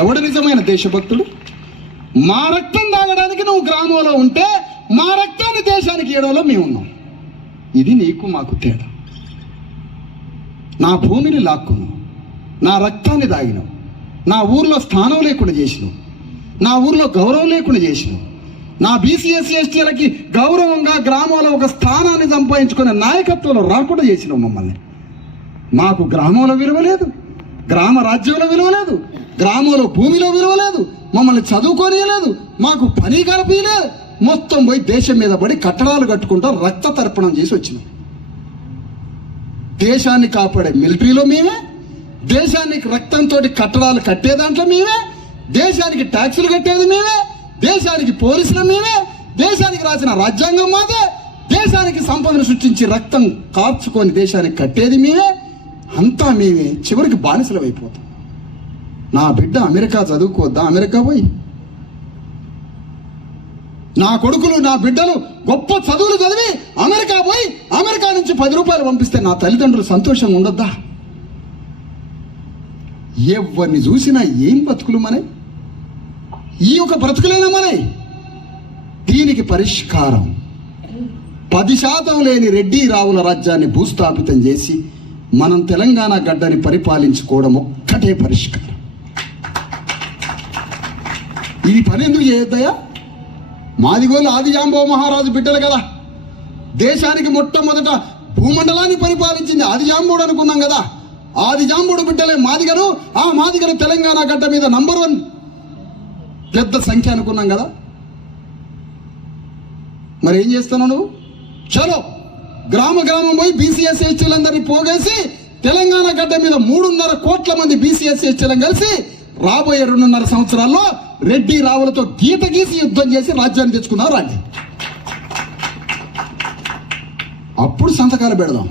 ఎవడు నిజమైన దేశభక్తుడు? మా రక్తం తాగడానికి నువ్వు గ్రామంలో ఉంటే మా రక్తాన్ని దేశానికి ఏడవలో మేము ఉన్నాం. ఇది నీకు మాకు తేడా. నా భూమిని లాక్కున్నావు, నా రక్తాన్ని తాగినావు, నా ఊర్లో స్థానం లేకుండా చేసినావు, నా ఊర్లో గౌరవం లేకుండా చేసినావు, నా బీసీఎస్సీ ఎస్టీలకి గౌరవంగా గ్రామంలో ఒక స్థానాన్ని సంపాదించుకునే నాయకత్వంలో రాకుండా చేసినావు మమ్మల్ని. మాకు గ్రామంలో విలువ లేదు, గ్రామ రాజ్యంలో విలువ లేదు, గ్రామంలో భూమిలో విలువ లేదు, మమ్మల్ని చదువుకోనియలేదు, మాకు పని కలపలేదు. మొత్తం పోయి దేశం మీద పడి కట్టడాలు కట్టుకుంటా రక్త తర్పణం చేసి వచ్చినాం. దేశాన్ని కాపాడే మిలిటరీలో మేమే, దేశానికి రక్తంతో కట్టడాలు కట్టే దాంట్లో మేమే, దేశానికి ట్యాక్సులు కట్టేది మేమే, దేశానికి పోలీసులు మేమే, దేశానికి రాసిన రాజ్యాంగం మాదే, దేశానికి సంపదను సృష్టించి రక్తం కార్చుకొని దేశానికి కట్టేది మేమే, అంతా మేమే. చివరికి బానిసలు అయిపోతాం. నా బిడ్డ అమెరికా చదువుకోవద్దా? అమెరికా పోయి. నా కొడుకులు, నా బిడ్డలు గొప్ప చదువులు చదివి అమెరికా పోయి అమెరికా నుంచి 10 రూపాయలు పంపిస్తే నా తల్లిదండ్రులు సంతోషంగా ఉండొద్దా? ఎవరిని చూసినా ఏం బతుకులు మనై? ఈ యొక్క బ్రతుకులేనా మనై? దీనికి పరిష్కారం 10% లేని రెడ్డి రావుల రాజ్యాన్ని భూస్థాపితం చేసి మనం తెలంగాణ గడ్డని పరిపాలించుకోవడం ఒక్కటే పరిష్కారం. ఈ పని ఎందుకు చేయొద్దయా? మాదిగోలు ఆదిజాంబవ మహారాజు బిడ్డలు కదా. దేశానికి మొట్టమొదట భూమండలాన్ని పరిపాలించింది ఆదిజాంబుడు అనుకున్నాం కదా. ఆదిజాంబుడు బిడ్డలే మాదిగలు. ఆ మాదిగలు తెలంగాణ గడ్డ మీద నంబర్ 1 పెద్ద సంఖ్య అనుకున్నాం కదా. మరి ఏం చేస్తున్నావు నువ్వు? చలో గ్రామ గ్రామం పోయి బీసీఎస్సీ ఎస్టీలందరినీ పోగేసి తెలంగాణ గడ్డ మీద 3.5 కోట్ల మంది బీసీఎస్సీ ఎస్టీలను కలిసి రాబోయే 2.5 సంవత్సరాల్లో రెడ్డి రావులతో గీత గీసి యుద్ధం చేసి రాజ్యాన్ని తెచ్చుకున్నారు. రాండి, అప్పుడు సంతకాలు పెడదాం.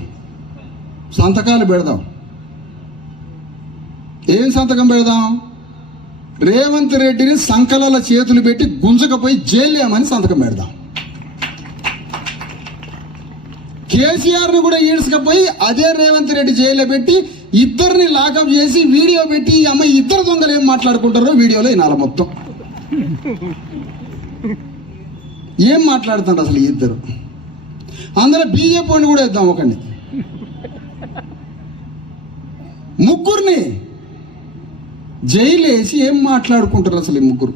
ఏం సంతకం పెడదాం? రేవంత్ రెడ్డిని సంకలాల చేతులు పెట్టి గుంజకపోయి జైలేమని సంతకం పెడదాం. కేసీఆర్ను కూడా ఈడ్చుకపోయి అదే రేవంత్ రెడ్డి జైల్లో పెట్టి ఇద్దరిని లాకప్ చేసి వీడియో పెట్టి అమ్మ ఇద్దరు దొంగలు ఏం మాట్లాడుకుంటారో వీడియోలో వినాలి మొత్తం. ఏం మాట్లాడుతుంటారు అసలు ఇద్దరు? అందరూ బీజేపీ వాడిని కూడా వేద్దాం. ఒకడిని, ముగ్గురిని జైలు వేసి ఏం మాట్లాడుకుంటారు అసలు ఈ ముగ్గురు?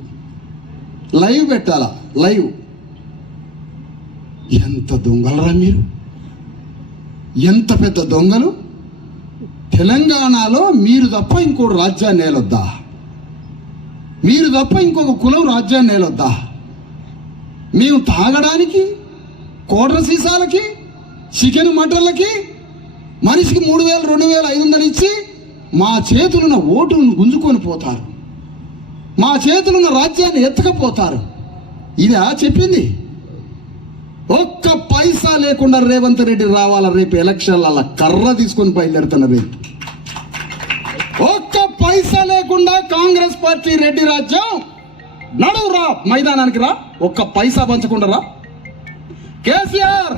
లైవ్ పెట్టాలా? లైవ్. ఎంత దొంగలరా మీరు! ఎంత పెద్ద దొంగలు! తెలంగాణలో మీరు తప్ప ఇంకోటి రాజ్యాన్ని ఏలొద్దా? మీరు తప్ప ఇంకొక కులం రాజ్యాన్ని ఏలొద్దా? మేము తాగడానికి కోట్ర సీసాలకి, చికెన్ మటన్లకి మనిషికి 3,000, 2,500 ఇచ్చి మా చేతులున్న ఓటులను గుంజుకొని పోతారు, మా చేతులున్న రాజ్యాన్ని ఎత్తకపోతారు. ఇదా చెప్పింది? ఒక్క పైసా లేకుండా రేవంత్ రెడ్డి రావాల రేపు ఎలక్షన్ల కర్ర తీసుకొని బయలుదేరుతున్నారు. రేపు ఒక్క పైసా లేకుండా కాంగ్రెస్ పార్టీ రెడ్డి రాజ్యం నడువు రా, మైదానానికి రా. ఒక్క పైసా పంచకుండా రా. కేసీఆర్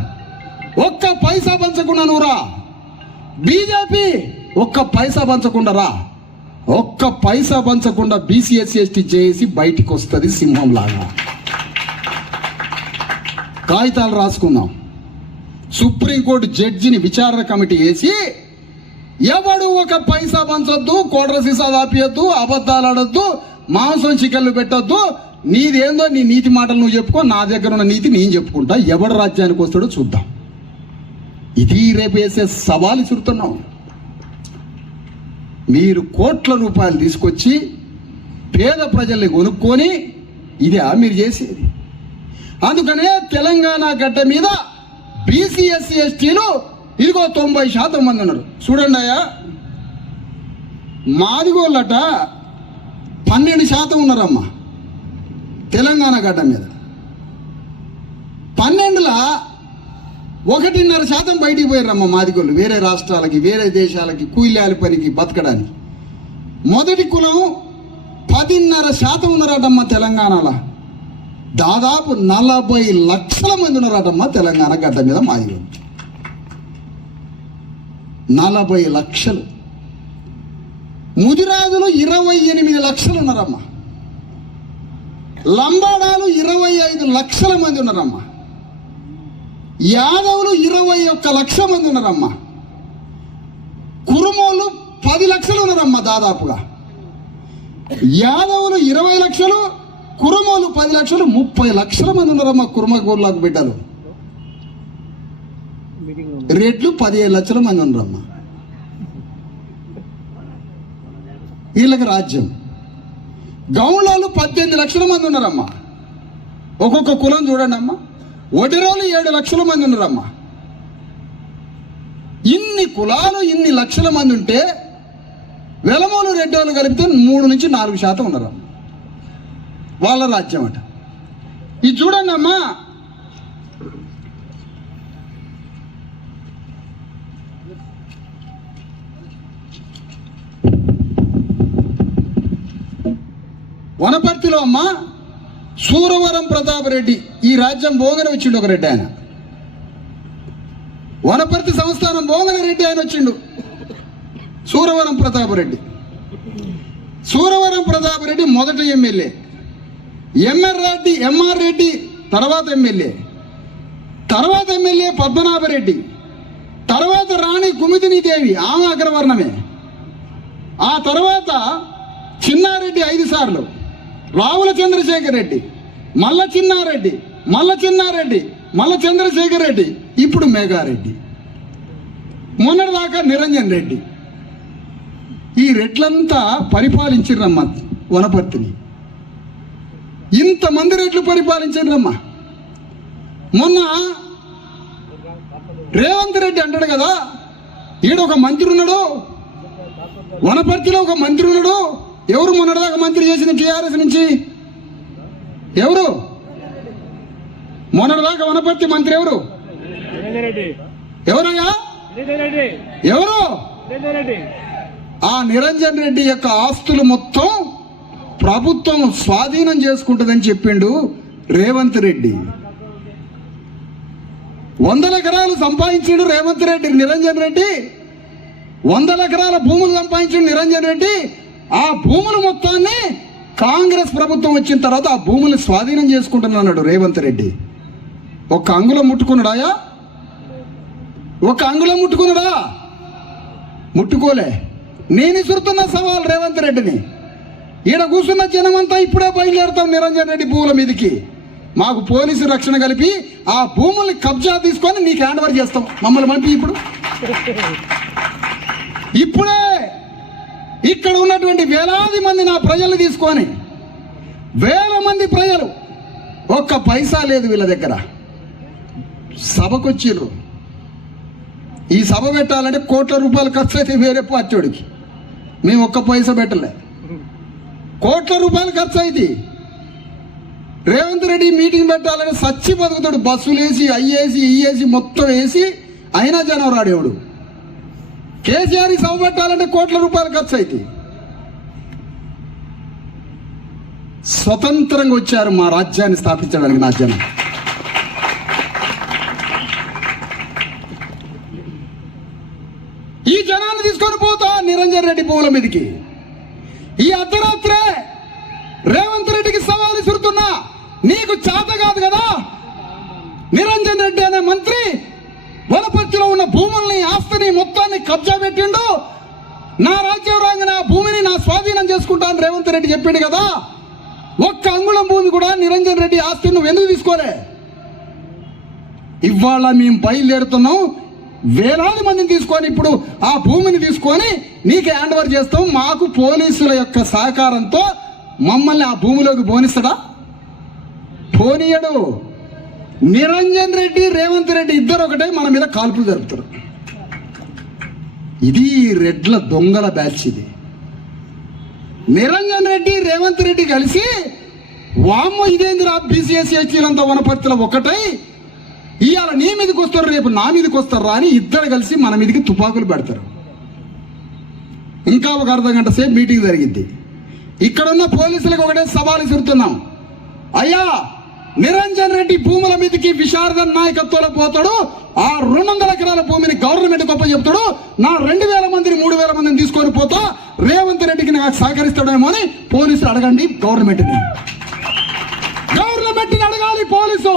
ఒక్క పైసా పంచకుండా నువ్వు రా. బీజేపీ ఒక్క పైసా పంచకుండా రా. ఒక్క పైసా పంచకుండా బీసీఎస్సీ ఎస్టీ చేసి బయటికి వస్తుంది సింహం లాగా. కాగితాలు రాసుకుందాం. సుప్రీంకోర్టు జడ్జిని విచారణ కమిటీ వేసి ఎవడు ఒక పైసా పంచొద్దు, కోట్ర సీసా దాపియొద్దు, అబద్ధాలు ఆడొద్దు, మాంసం చికెన్లు పెట్టొద్దు, నీదేందో నీ నీతి మాటలు నువ్వు చెప్పుకో, నా దగ్గర ఉన్న నీతి నేను చెప్పుకుంటా, ఎవడు రాజ్యానికి వస్తాడో చూద్దాం. ఇది రేపు వేసే సవాలు ఇస్తున్నాం. మీరు కోట్ల రూపాయలు తీసుకొచ్చి పేద ప్రజల్ని కొనుక్కొని ఇదే మీరు చేసేది. అందుకనే తెలంగాణ గడ్డ మీద బీసీ ఎస్సీ ఎస్టీలు ఇదిగో 90% మంది ఉన్నారు. చూడండి అయ్యా, మాదిగోళ్ళట 12% ఉన్నారమ్మా తెలంగాణ గడ్డ మీద. 12లో 1.5% బయటికి పోయారమ్మా మాదిగోళ్ళు, వేరే రాష్ట్రాలకి వేరే దేశాలకి కూలీల పనికి బతకడానికి. మొదటి కులం 10.5% ఉన్నారటమ్మా తెలంగాణలో. దాదాపు 40 లక్షల మంది ఉన్నారటమ్మా తెలంగాణ గడ్డ మీద మాదిగోళ్ళు. 40 లక్షలు. ముదిరాజులు 28 లక్షలు ఉన్నారమ్మా. లంబాడాలు 25 లక్షల మంది ఉన్నారమ్మా. యాదవులు 21 లక్ష మంది ఉన్నారమ్మా. కురుమోళ్ళు 10 లక్షలు ఉన్నారమ్మా. దాదాపుగా యాదవులు 20 లక్షలు, కురుమోలు 10 లక్షలు, 30 లక్షల మంది ఉన్నారమ్మా. కురుమగోళ్ళకు బిడ్డలు. రెడ్లు 15 లక్షల మంది ఉన్నారమ్మా. వీళ్ళకి రాజ్యం. గౌళాలు 18 లక్షల మంది ఉన్నారమ్మా. ఒక్కొక్క కులం చూడండి అమ్మా. ఒడిరోలు 7 లక్షల మంది ఉన్నారమ్మా. ఇన్ని కులాలు ఇన్ని లక్షల మంది ఉంటే వెలమోలు రెడ్డోళ్ళు కలిపితే 3 నుంచి 4% ఉన్నారమ్మా. వాళ్ళ రాజ్యం అట. ఇది చూడండి అమ్మా. వనపర్తిలో అమ్మ సూరవరం ప్రతాప్ రెడ్డి ఈ రాజ్యం బోగన వచ్చిండు. ఒక రెడ్డి ఆయన వనపర్తి సంస్థానం బోగన రెడ్డి ఆయన వచ్చిండు. సూరవరం ప్రతాప్ రెడ్డి. సూరవరం ప్రతాప్ రెడ్డి మొదటి ఎమ్మెల్యే. ఎంఆర్ రెడ్డి తర్వాత ఎమ్మెల్యే. తర్వాత ఎమ్మెల్యే పద్మనాభరెడ్డి. తర్వాత రాణి కుమిదిని దేవి, ఆమె అగ్రవర్ణమే. ఆ తర్వాత చిన్నారెడ్డి 5 సార్లు, రావుల చంద్రశేఖర్ రెడ్డి, మల్ల చిన్నారెడ్డి, మల్ల చంద్రశేఖర్ రెడ్డి, ఇప్పుడు మేఘారెడ్డి, మొన్నటిదాకా నిరంజన్ రెడ్డి. ఈ రెడ్లంతా పరిపాలించిర్రమ్మా వనపర్తిని. ఇంతమంది రెడ్లు పరిపాలించిర్రమ్మా. మొన్న రేవంత్ రెడ్డి అంటాడు కదా, ఈడొక మంత్రి ఉన్నాడు, వనపర్తిలో ఒక మంత్రి ఉన్నాడు. ఎవరు మొన్నటిదాకా మంత్రి చేసిన టీఆర్ఎస్ నుంచి? ఎవరు మొన్నటిదాకా వనపర్తి మంత్రి? ఎవరు? ఎవరయ్యా? ఎవరు? ఆ నిరంజన్ రెడ్డి యొక్క ఆస్తులు మొత్తం ప్రభుత్వం స్వాధీనం చేసుకుంటుందని చెప్పిండు రేవంత్ రెడ్డి. 100 ఎకరాలు సంపాదించాడు రేవంత్ రెడ్డి. నిరంజన్ రెడ్డి 100 ఎకరాల భూములు సంపాదించాడు నిరంజన్ రెడ్డి. ఆ భూములు మొత్తాన్ని కాంగ్రెస్ ప్రభుత్వం వచ్చిన తర్వాత ఆ భూములు స్వాధీనం చేసుకుంటున్నాడు రేవంత్ రెడ్డి. ఒక్క అంగుళం ముట్టుకున్నాడాయా? ఒక్క అంగుళం ముట్టుకున్నాడా? ముట్టుకోలే. నేను ఇసురుతున్న సవాల్ రేవంత్ రెడ్డిని. ఈడ కూర్చున్న జనమంతా ఇప్పుడే బయలుదేరుతాం నిరంజన్ రెడ్డి భూముల మీదకి. మాకు పోలీసు రక్షణ కలిపి ఆ భూముల్ని కబ్జా తీసుకొని నీకు హ్యాండ్ ఓవర్ చేస్తాం. మమ్మల్ని పంపి ఇప్పుడే ఇక్కడ ఉన్నటువంటి వేలాది మంది నా ప్రజలు తీసుకొని, వేల మంది ప్రజలు, ఒక్క పైసా లేదు వీళ్ళ దగ్గర. సభకు వచ్చిర్రు. ఈ సభ పెట్టాలంటే కోట్ల రూపాయలు ఖర్చు అయితే వేరే పార్టీడికి. మేము ఒక్క పైసా పెట్టలే. కోట్ల రూపాయలు ఖర్చు అయితే రేవంత్ రెడ్డి మీటింగ్ పెట్టాలని సచ్చి బతుకుతాడు. బస్సులు వేసి అయ్యేసి ఇయ్యేసి మొత్తం వేసి అయినా జనం రాడేవాడు. కేసీఆర్ సభ పెట్టాలంటే కోట్ల రూపాయలు ఖర్చు అయితే. స్వతంత్రంగా వచ్చారు మా రాజ్యాన్ని స్థాపించడానికి నా జనం. ఈ జనాన్ని తీసుకొని పోతా నిరంజన్ రెడ్డి భూముల మీదకి. ఈ అర్ధరాత్రే రేవంత్ రెడ్డికి సవాల్ విసురుతున్నా. నీకు చేత కాదు కదా రెడ్డి అనే మంత్రి వనపర్తిలో ఉన్న భూముల్ని, ఆస్తిని మొత్తాన్ని కబ్జా పెట్టిండు. నా రాజ్యం రాగానే ఆ భూమిని నా స్వాధీనం చేసుకుంటాను రేవంత్ రెడ్డి చెప్పిండు కదా. ఒక్క అంగుళం భూమి కూడా నిరంజన్ రెడ్డి ఆస్తి నువ్వు ఎందుకు తీసుకోలే? ఇవాళ మేము బయలుదేరుతున్నాం, వేలాది మందిని తీసుకొని ఇప్పుడు ఆ భూమిని తీసుకొని నీకు హ్యాండ్ ఓవర్ చేస్తాం. మాకు పోలీసుల యొక్క సహకారంతో మమ్మల్ని ఆ భూమిలోకి పోనిస్తాడా? పోనీయడు. నిరంజన్ రెడ్డి, రేవంత్ రెడ్డి ఇద్దరు ఒకటే మన మీద కాల్పులు జరుపుతారు. ఇది రెడ్ల దొంగల బ్యాచ్. ఇది నిరంజన్ రెడ్డి, రేవంత్ రెడ్డి కలిసి వామ్మ ఇదేందిరా బీసీఎస్సీలంతా వనపర్తిలో ఒకటై ఇవాళ నీ మీదకి వస్తారు, రేపు నా మీదకి వస్తారా అని ఇద్దరు కలిసి మన మీదకి తుపాకులు పెడతారు. ఇంకా ఒక అర్ధ గంట సేపు మీటింగ్ జరిగింది. ఇక్కడున్న పోలీసులకు ఒకటే సవాలు విసురుతున్నాం. అయ్యా, నిరంజన్ రెడ్డి భూముల మీదకి విశారదన్ నాయకత్వంలో పోతాడు. ఆ 200 ఎకరాల భూమిని గవర్నమెంట్ గొప్ప చెప్తాడు. నా 2000 మందిని 3000 మందిని తీసుకొని పోతా, రేవంత్ రెడ్డికి నాకు సహకరిస్తాడేమో అని పోలీసులు అడగండి. గవర్నమెంట్ని అడగాలి పోలీసు.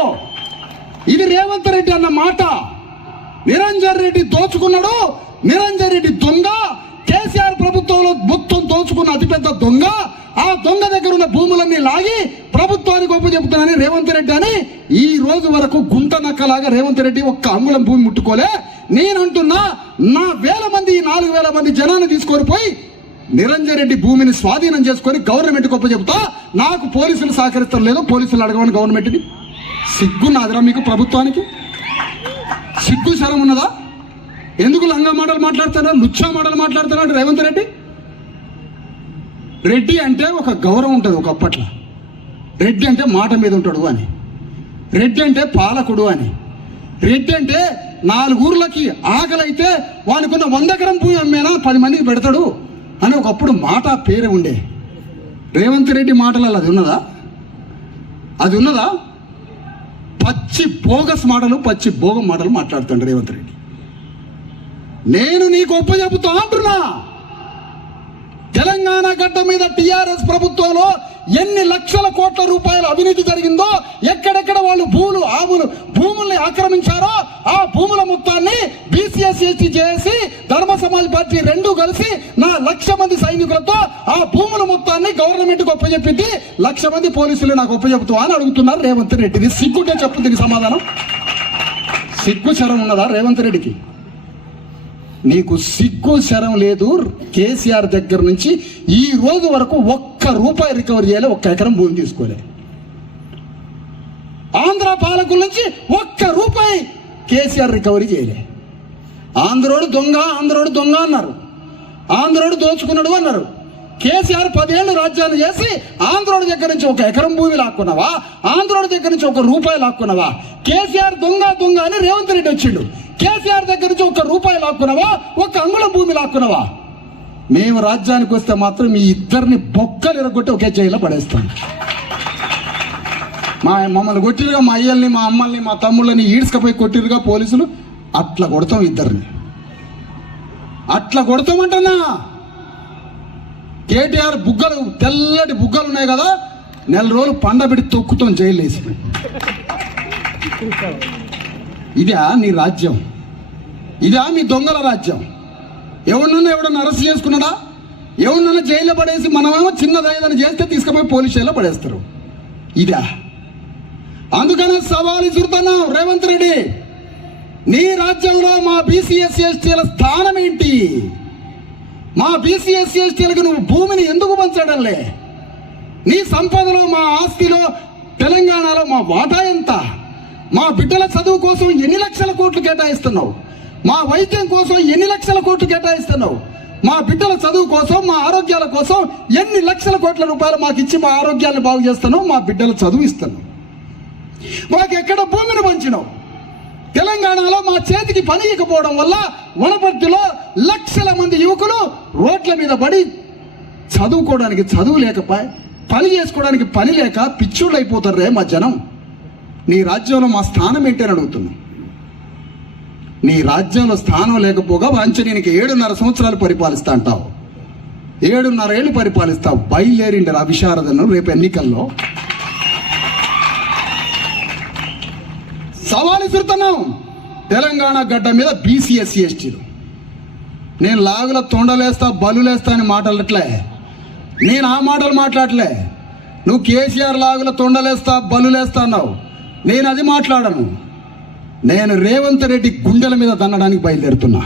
ఇది రేవంత్ రెడ్డి అన్న మాట. నిరంజన్ రెడ్డి దోచుకున్నాడు. నిరంజన్ రెడ్డి దొంగ. కేసీఆర్ ప్రభుత్వంలో మొత్తం దోచుకున్న అతిపెద్ద దొంగ. ఆ దొంగ దగ్గర ఉన్న భూములన్నీ లాగి ప్రభుత్వానికి గొప్ప చెబుతానని రేవంత్ రెడ్డి అని ఈ రోజు వరకు గుంట నక్కలాగా రేవంత్ రెడ్డి ఒక్క అంగుళం భూమి ముట్టుకోలే. నేనంటున్నా, నా 1000 మంది 4000 మంది జనాన్ని తీసుకొని పోయి నిరంజన్ రెడ్డి భూమిని స్వాధీనం చేసుకొని గవర్నమెంట్ గొప్ప చెబుతా. నాకు పోలీసులు సహకరిస్తారు లేదో పోలీసులు అడగమని గవర్నమెంట్ని. సిగ్గున్నదిరా మీకు? ప్రభుత్వానికి సిగ్గు శరం ఉన్నదా? ఎందుకు లంగా మాటలు మాట్లాడతారా, లుచ్చా మాటలు మాట్లాడతారా రేవంత్ రెడ్డి? రెడ్డి అంటే ఒక గౌరవం ఉంటుంది ఒకప్పట్లో. రెడ్డి అంటే మాట మీద ఉంటాడు అని, రెడ్డి అంటే పాలకుడు అని, రెడ్డి అంటే 4 ఊర్లకి ఆకలి అయితే వానికున్న 100 ఎకరం భూమి అమ్మేనా 10 మందికి పెడతాడు అని ఒకప్పుడు మాట పేరే ఉండే. రేవంత్ రెడ్డి మాటలలో అది ఉన్నదా? అది ఉన్నదా? పచ్చి బోగస్ మాటలు, పచ్చి భోగం మాటలు మాట్లాడుతాడు రేవంత్ రెడ్డి. నేను నీకు ఒప్ప చెబుతా అంటున్నా. తెలంగాణ గడ్డ మీద టిఆర్ఎస్ ప్రభుత్వంలో ఎన్ని లక్షల కోట్ల రూపాయల అవినీతి జరిగిందో, ఎక్కడెక్కడ వాళ్ళు భూముల్ని ఆక్రమించారో ఆ భూముల మొత్తాన్ని బీసీఎస్సీ చేసి ధర్మ సమాజ్ పార్టీ 2 కలిసి నా 1,00,000 మంది సైనికులతో ఆ భూముల మొత్తాన్ని గవర్నమెంట్ గొప్ప చెప్పింది. 1,00,000 మంది పోలీసులు నాకు గొప్ప చెబుతావా అని అడుగుతున్నారు రేవంత్ రెడ్డిని. సిగ్గుంటే చెప్పు దీని సమాధానం. సిగ్గు శరం ఉన్నదా రేవంత్ రెడ్డికి? నీకు సిగ్గు శరం లేదు. కేసీఆర్ దగ్గర నుంచి ఈ రోజు వరకు ₹1 రికవరీ చేయలే, 1 ఎకరం భూమి తీసుకోలే. ఆంధ్ర పాలకుల నుంచి ₹1 కేసీఆర్ రికవరీ చేయలే. ఆంధ్రోడు దొంగ, ఆంధ్రోడు దొంగ అన్నారు, ఆంధ్రోడు దోచుకున్నాడు అన్నారు. కేసీఆర్ 10 ఏళ్ళు రాజ్యాన్ని చేసి ఆంధ్రోడి దగ్గర నుంచి 1 ఎకరం భూమి లాక్కున్నావా? ఆంధ్రోడి దగ్గర నుంచి ₹1 లాక్కున్నావా? కేసీఆర్ దొంగ దొంగ అని రేవంత్ రెడ్డి వచ్చిండు. కేసీఆర్ దగ్గర నుంచి ₹1 లాక్కున్నావా? 1 అంగుళం భూమి లాక్కున్నావా? మేము రాజ్యానికి వస్తే మాత్రం మీ ఇద్దరిని బొక్కలు ఎరగొట్టి ఒకే జైల్లో పడేస్తాం. మమ్మల్ని కొట్టిరుగా, మా అయ్యల్ని, మా అమ్మల్ని, మా తమ్ముళ్ళని ఈడ్చుకపోయి కొట్టిరుగా పోలీసులు. అట్లా కొడతాం ఇద్దరిని, అట్లా కొడతామంటున్నా. కేటీఆర్ బుగ్గలు, తెల్లటి బుగ్గలు ఉన్నాయి కదా, 4 రోజులు పండబెట్టి తొక్కుతాం జైలు వేసి. ఇదా నీ రాజ్యం? ఇదా మీ దొంగల రాజ్యం? ఎవడన్నా అరెస్ట్ చేసుకున్నాడా? ఎవడన్నా జైల్లో పడేసి మనమేమో చిన్నదైదని చేస్తే తీసుకుపోయి పోలీస్ స్టేషన్లో పడేస్తారు. ఇదా? అందుకనే సవాలు విసురుతున్నాం రేవంత్ రెడ్డి. నీ రాజ్యంలో మా బీసీఎస్సీ ఎస్టీల స్థానం ఏంటి? మా బీసీఎస్సీ ఎస్టీలకు నువ్వు భూమిని ఎందుకు పంచడంలే? నీ సంపదలో, మా ఆస్తిలో, తెలంగాణలో మా వాటా ఎంత? మా బిడ్డల చదువు కోసం ఎన్ని లక్షల కోట్లు కేటాయిస్తున్నావు? మా వైద్యం కోసం ఎన్ని లక్షల కోట్లు కేటాయిస్తున్నావు? మా బిడ్డల చదువు కోసం, మా ఆరోగ్యాల కోసం ఎన్ని లక్షల కోట్ల రూపాయలు మాకు ఇచ్చి మా ఆరోగ్యాన్ని బాగు చేస్తున్నావు, మా బిడ్డల చదువు ఇస్తున్నావు. మాకు ఎక్కడ భూమిని పంచినావు? తెలంగాణలో మా చేతికి పని ఇకపోవడం వల్ల వనపర్తిలో లక్షల మంది యువకులు రోడ్ల మీద పడి చదువుకోవడానికి చదువు లేకపోయి, పని చేసుకోవడానికి పని లేక పిచ్చోళ్ళు అయిపోతారు రే మా జనం. నీ రాజ్యంలో మా స్థానం ఏంటని అడుగుతున్నాం. నీ రాజ్యంలో స్థానం లేకపోగా వాంఛనీయునికి 7.5 సంవత్సరాలు పరిపాలిస్తా అంటావు. 7.5 ఏళ్ళు పరిపాలిస్తావు. బయలుదేరిండి రా విశారదను రేపు ఎన్నికల్లో. సవాల్ ఇస్తున్నాం. తెలంగాణ గడ్డ మీద బీసీ ఎస్సీ ఎస్టీలు. నేను లాగుల తొండలేస్తా బలులేస్తా అని మాట్లాడట్లే, నేను ఆ మాటలు మాట్లాడలే. నువ్వు కేసీఆర్ లాగుల తొండలేస్తా బలులేస్తా అన్నావు, నేను అది మాట్లాడను. నేను రేవంత్ రెడ్డి గుండెల మీద దన్నడానికి బయలుదేరుతున్నా.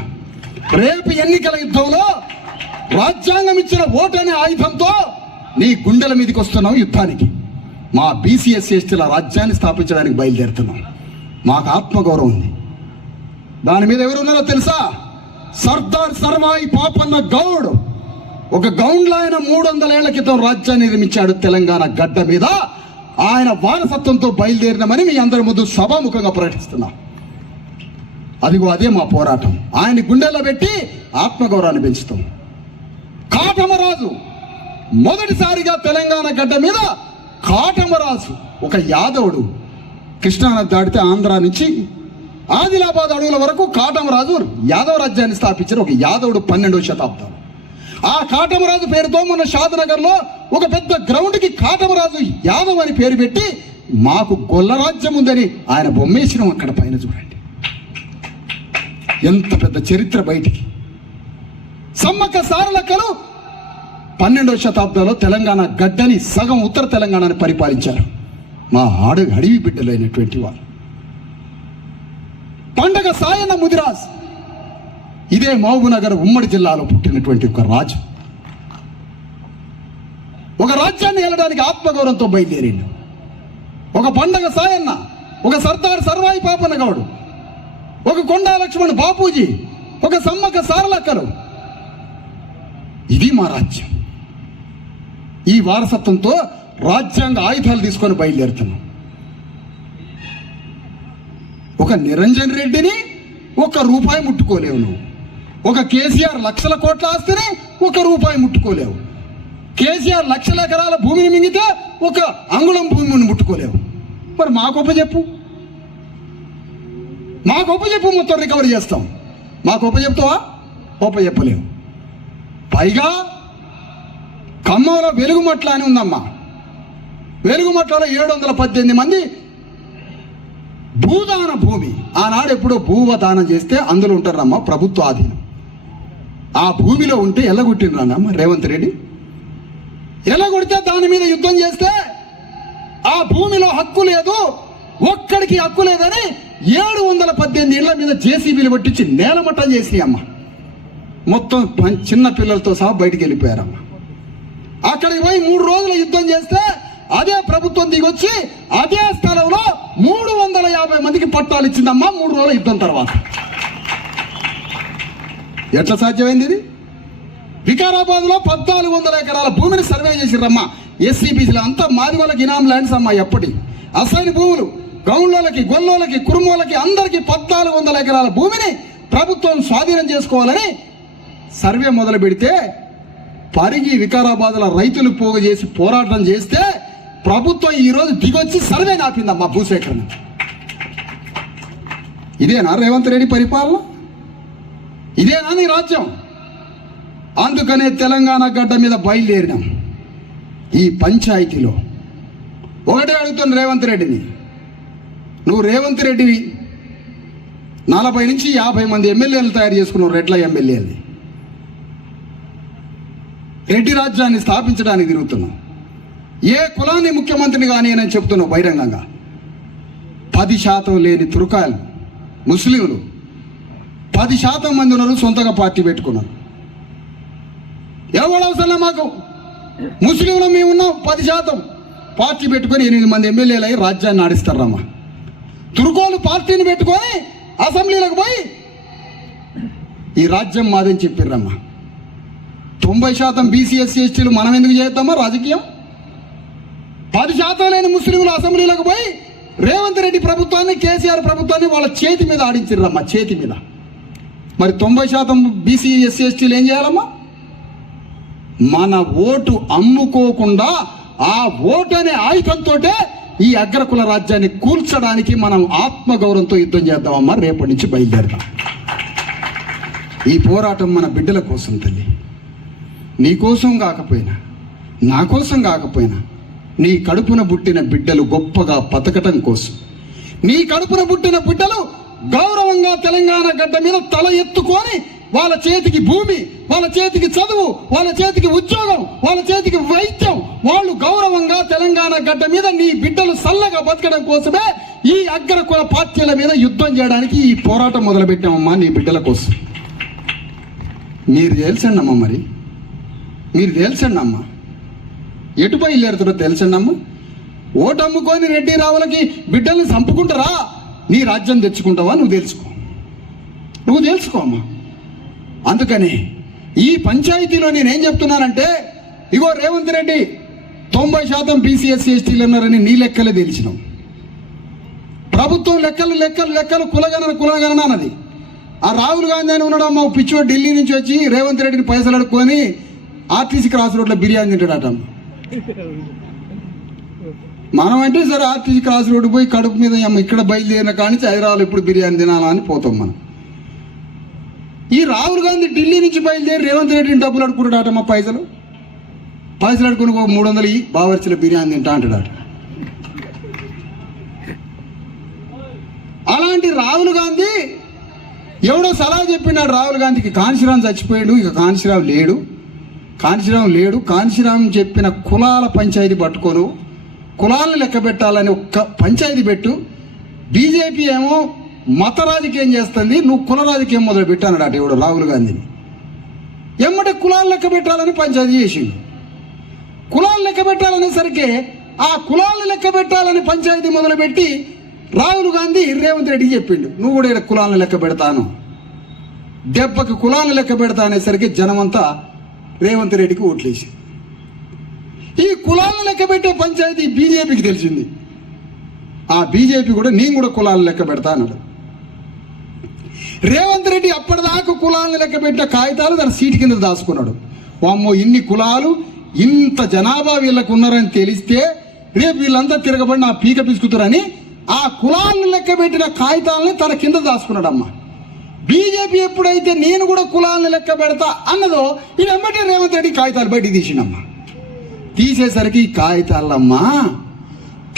రేపు ఎన్నికల యుద్ధంలో రాజ్యాంగం ఇచ్చిన ఓటు అనే ఆయుధంతో నీ గుండెల మీదకి వస్తున్నావు యుద్ధానికి. మా బీసీ ఎస్సీ ఎస్టీల రాజ్యాన్ని స్థాపించడానికి బయలుదేరుతున్నాం. మాకు ఆత్మగౌరవం ఉంది. దాని మీద ఎవరున్నారో తెలుసా? సర్దార్ సర్వాయి పాపన్న గౌడ్. ఒక గౌండ్లో ఆయన 300 ఏళ్ల క్రితం రాజ్యాన్ని నిర్మించాడు తెలంగాణ గడ్డ మీద. ఆయన వారసత్వంతో బయలుదేరినామని మీ అందరి ముందు సభాముఖంగా ప్రకటిస్తున్నాం. అదిగో అదే మా పోరాటం. ఆయన గుండెల్లో పెట్టి ఆత్మగౌరవాన్ని పెంచుతాం. కాటమరాజు మొదటిసారిగా తెలంగాణ గడ్డ మీద కాటమరాజు ఒక యాదవుడు కృష్ణానది దాటితే ఆంధ్ర నుంచి ఆదిలాబాద్ అడవుల వరకు కాటమరాజు యాదవ రాజ్యాన్ని స్థాపించిన ఒక యాదవుడు 12వ శతాబ్దం. ఆ కాటమరాజు పేరుతో మన షాద్నగర్లో ఒక పెద్ద గ్రౌండ్కి కాటమరాజు యాదవ్ అని పేరు పెట్టి మాకు గొల్ల రాజ్యం ఉందని ఆయన బొమ్మేసినాం. అక్కడ పైన చూడండి ఎంత పెద్ద చరిత్ర బయటికి. సమ్మక్క సారలక్కలు 12వ శతాబ్దంలో తెలంగాణ గడ్డని సగం ఉత్తర తెలంగాణని పరిపాలించారు. మా అడవి బిడ్డలైనటువంటి వారు. పండగ సాయన్న ముదిరాజ్ ఇదే మహబూబ్నగర్ ఉమ్మడి జిల్లాలో పుట్టినటువంటి ఒక రాజు. ఒక రాజ్యాన్ని ఏలడానికి ఆత్మగౌరవంతో బయలుదేరిండు. ఒక పండగ సాయన్న, ఒక సర్దార్ సర్వాయి పాపన్న గౌడు, ఒక కొండా లక్ష్మణ్ బాపూజీ, ఒక సమ్మక్క సారలక్కలు. ఇది మా రాజ్యం. ఈ వారసత్వంతో రాజ్యాంగ ఆయుధాలు తీసుకొని బయలుదేరుతున్నాం. ఒక నిరంజన్ రెడ్డిని 1 రూపాయి ముట్టుకోలేవు నువ్వు. ఒక కేసీఆర్ లక్షల కోట్ల ఆస్తిని 1 రూపాయి ముట్టుకోలేవు. కేసీఆర్ లక్షల ఎకరాల భూమిని మింగితే 1 అంగుళం భూమిని ముట్టుకోలేవు. మరి మా గొప్ప చెప్పు, మా గొప్ప చెప్పు, మొత్తం రికవరీ చేస్తాం. మా గొప్ప చెప్తావా? గొప్ప చెప్పలేవు. పైగా ఖమ్మంలో వెలుగుమట్ల అని ఉందమ్మా. వెలుగుమట్లలో 718 మంది భూదాన భూమి. ఆనాడు ఎప్పుడో భూదానం చేస్తే అందులో ఉంటారమ్మా ప్రభుత్వ ఆధీనం. ఆ భూమిలో ఉంటే ఎల్లగొట్టినరమ్మా రేవంత్ రెడ్డి. ఎల్లగొడితే దాని మీద యుద్ధం చేస్తే ఆ భూమిలో హక్కు లేదు, ఒక్కడికి హక్కు లేదని 718 ఇళ్ల మీద జేసీబీలు పట్టించి నేలమట్టం చేసినాయమ్మా. మొత్తం చిన్న పిల్లలతో సహా బయటికి వెళ్ళిపోయారమ్మా. అక్కడికి పోయి 3 రోజులు యుద్ధం చేస్తే అదే ప్రభుత్వం దిగొచ్చి అదే స్థలంలో 350 మందికి పట్టాలు ఇచ్చిందమ్మా 3 రోజుల యుద్ధం తర్వాత. ఎట్లా సాధ్యమైంది ఇది? వికారాబాద్ లో 1400 ఎకరాల భూమిని సర్వే చేసిరమ్మా. ఎస్సీబీసీలు అంతా మాది వాళ్ళకి ఇనాం ల్యాండ్స్ అమ్మా. ఎప్పటి అసైన్ భూములు గౌండ్లకి, గొల్లోలకి, కురుమోలకి అందరికి 1400 ఎకరాల భూమిని ప్రభుత్వం స్వాధీనం చేసుకోవాలని సర్వే మొదలు పెడితే పరిగి వికారాబాద్ల రైతులు పోగు చేసి పోరాటం చేస్తే ప్రభుత్వం ఈరోజు దిగొచ్చి సర్వే నాపిందమ్మా భూసేకరణ. ఇదేనా రేవంత్ రెడ్డి పరిపాలన? ఇదేనా నీ రాజ్యం? అందుకనే తెలంగాణ గడ్డ మీద బయలుదేరినాం. ఈ పంచాయతీలో ఒకటే అడుగుతున్న రేవంత్ రెడ్డిని, నువ్వు రేవంత్ రెడ్డివి 40 నుంచి 50 మంది ఎమ్మెల్యేలు తయారు చేసుకున్నావు. రెడ్ల ఎమ్మెల్యేలు రెడ్డి రాజ్యాన్ని స్థాపించడానికి తిరుగుతున్నావు. ఏ కులాన్ని ముఖ్యమంత్రిని కానీ నేను చెప్తున్నావు బహిరంగంగా. 10% లేని తుర్కాయలు ముస్లింలు 10% మంది ఉన్నారు, సొంతగా పార్టీ పెట్టుకున్నారు. ఎవడవసరం మాకు ముస్లింలు మేము ఉన్నాం 10% పార్టీ పెట్టుకొని 8 మంది ఎమ్మెల్యేలు అయ్యి రాజ్యాన్ని ఆడిస్తారమ్మా. తుర్కోలు పార్టీని పెట్టుకొని అసెంబ్లీలకు పోయి ఈ రాజ్యం మాదని చెప్పిర్రమ్మా. 90% బీసీ ఎస్సీ ఎస్టీలు మనం ఎందుకు చేద్దామా రాజకీయం? 10% లేని ముస్లింలు అసెంబ్లీలకు పోయి రేవంత్ రెడ్డి ప్రభుత్వాన్ని, కేసీఆర్ ప్రభుత్వాన్ని వాళ్ళ చేతి మీద ఆడించిర్రమ్మా, చేతి మీద. మరి 90% బీసీ ఎస్సీ ఎస్టీలు ఏం చేయాలమ్మా? మన ఓటు అమ్ముకోకుండా ఆ ఓటు అనే ఆయుధంతో ఈ అగ్రకుల రాజ్యాన్ని కూల్చడానికి మనం ఆత్మగౌరవంతో యుద్ధం చేద్దామమ్మా. రేపటి నుంచి బయలుదేరదాం. ఈ పోరాటం మన బిడ్డల కోసం తల్లి, నీ కోసం కాకపోయినా, నా కోసం కాకపోయినా, నీ కడుపున పుట్టిన బిడ్డలు గొప్పగా బతకటం కోసం, నీ కడుపున పుట్టిన బిడ్డలు గౌరవంగా తెలంగాణ గడ్డ మీద తల ఎత్తుకొని వాళ్ళ చేతికి భూమి, వాళ్ళ చేతికి చదువు, వాళ్ళ చేతికి ఉద్యోగం, వాళ్ళ చేతికి వైద్యం, వాళ్ళు గౌరవంగా తెలంగాణ గడ్డ మీద నీ బిడ్డలు సల్లగా బతకడం కోసమే ఈ అగ్రకుల పార్టీల మీద యుద్ధం చేయడానికి ఈ పోరాటం మొదలుపెట్టామమ్మా నీ బిడ్డల కోసం. మీరు తెలుసండి అమ్మ, మరి మీరు తెలుసండి అమ్మ, ఎటు బయలుదేరుతారో తెలుసండి అమ్మ. ఓటు అమ్ముకొని రెడ్డి రావులకి బిడ్డల్ని చంపుకుంటారా, నీ రాజ్యం తెచ్చుకుంటావా నువ్వు తెలుసుకో అమ్మా. అందుకని ఈ పంచాయతీలో నేనేం చెప్తున్నానంటే, ఇగో రేవంత్ రెడ్డి 90% బీసీ ఎస్సీ ఎస్టీలు ఉన్నారని నీ లెక్కలే తెలిసినావు. ప్రభుత్వం లెక్కలు కులగణన అన్నది. ఆ రాహుల్ గాంధీ అని ఉన్నాడు అమ్మ, పిచ్చివాడు ఢిల్లీ నుంచి వచ్చి రేవంత్ రెడ్డిని పైసలు అడుక్కొని ఆర్టీసీ క్రాస్ రోడ్లో బిర్యానీ తింటాడట. మనం అంటే సరే ఆర్టీసీ క్రాస్ రోడ్డు పోయి కడుపు మీద ఇక్కడ బయలుదేరిన కానీ హైదరాబాద్ ఇప్పుడు బిర్యానీ తినాలా అని పోతాం మనం. ఈ రాహుల్ గాంధీ ఢిల్లీ నుంచి బయలుదేరి రేవంత్ రెడ్డిని డబ్బులు అడుకుంటాడట. మా పైసలు అడుకుని 300 బావర్చిల బిర్యానీ తింటా అంటాడట. అలాంటి రాహుల్ గాంధీ ఎవడో సలహా చెప్పినాడు రాహుల్ గాంధీకి, కాంశీరామ్ చచ్చిపోయాడు, ఇక కాంశీరామ్ లేడు. కాంశీరామ్ చెప్పిన కులాల పంచాయతీ పట్టుకోను, కులాలను లెక్క పెట్టాలని ఒక్క పంచాయతీ పెట్టు. బీజేపీ ఏమో మత రాజకీయం చేస్తుంది, నువ్వు కుల రాజకీయం మొదలు పెట్టానట ఎవడు రాహుల్ గాంధీని. ఎమ్మటే కులాలు లెక్క పెట్టాలని పంచాయతీ చేసిండు. కులాలు లెక్క పెట్టాలనేసరికి ఆ కులాలను లెక్క పెట్టాలని పంచాయతీ మొదలుపెట్టి రాహుల్ గాంధీ రేవంత్ రెడ్డికి చెప్పిండు, నువ్వు కూడా ఇక్కడ కులాలను లెక్క పెడతాను, దెబ్బకి కులాలను లెక్క పెడతా అనేసరికి జనమంతా రేవంత్ రెడ్డికి ఓట్లేసి ఈ కులాలను లెక్క పెట్టే పంచాయతీ బీజేపీకి తెలిసింది. ఆ బీజేపీ కూడా నేను కూడా కులాలను లెక్క పెడతా అన్నాడు. రేవంత్ రెడ్డి అప్పటిదాకా కులాలను లెక్క పెట్టిన కాగితాలు తన సీటు కింద దాచుకున్నాడు. వామ్మో, ఇన్ని కులాలు ఇంత జనాభా వీళ్ళకు ఉన్నారని తెలిస్తే రేపు వీళ్ళంతా తిరగబడి నా పీక పిసుకుతారని ఆ కులాలను లెక్క పెట్టిన కాగితాలని తన కింద దాచుకున్నాడమ్మా. బీజేపీ ఎప్పుడైతే నేను కూడా కులాలను లెక్క పెడతా అన్నదో ఇది ఎమ్మటే రేవంత్ రెడ్డి కాగితాలు బయటికి తీసిండమ్మా. తీసేసరికి ఈ కాగితాలమ్మా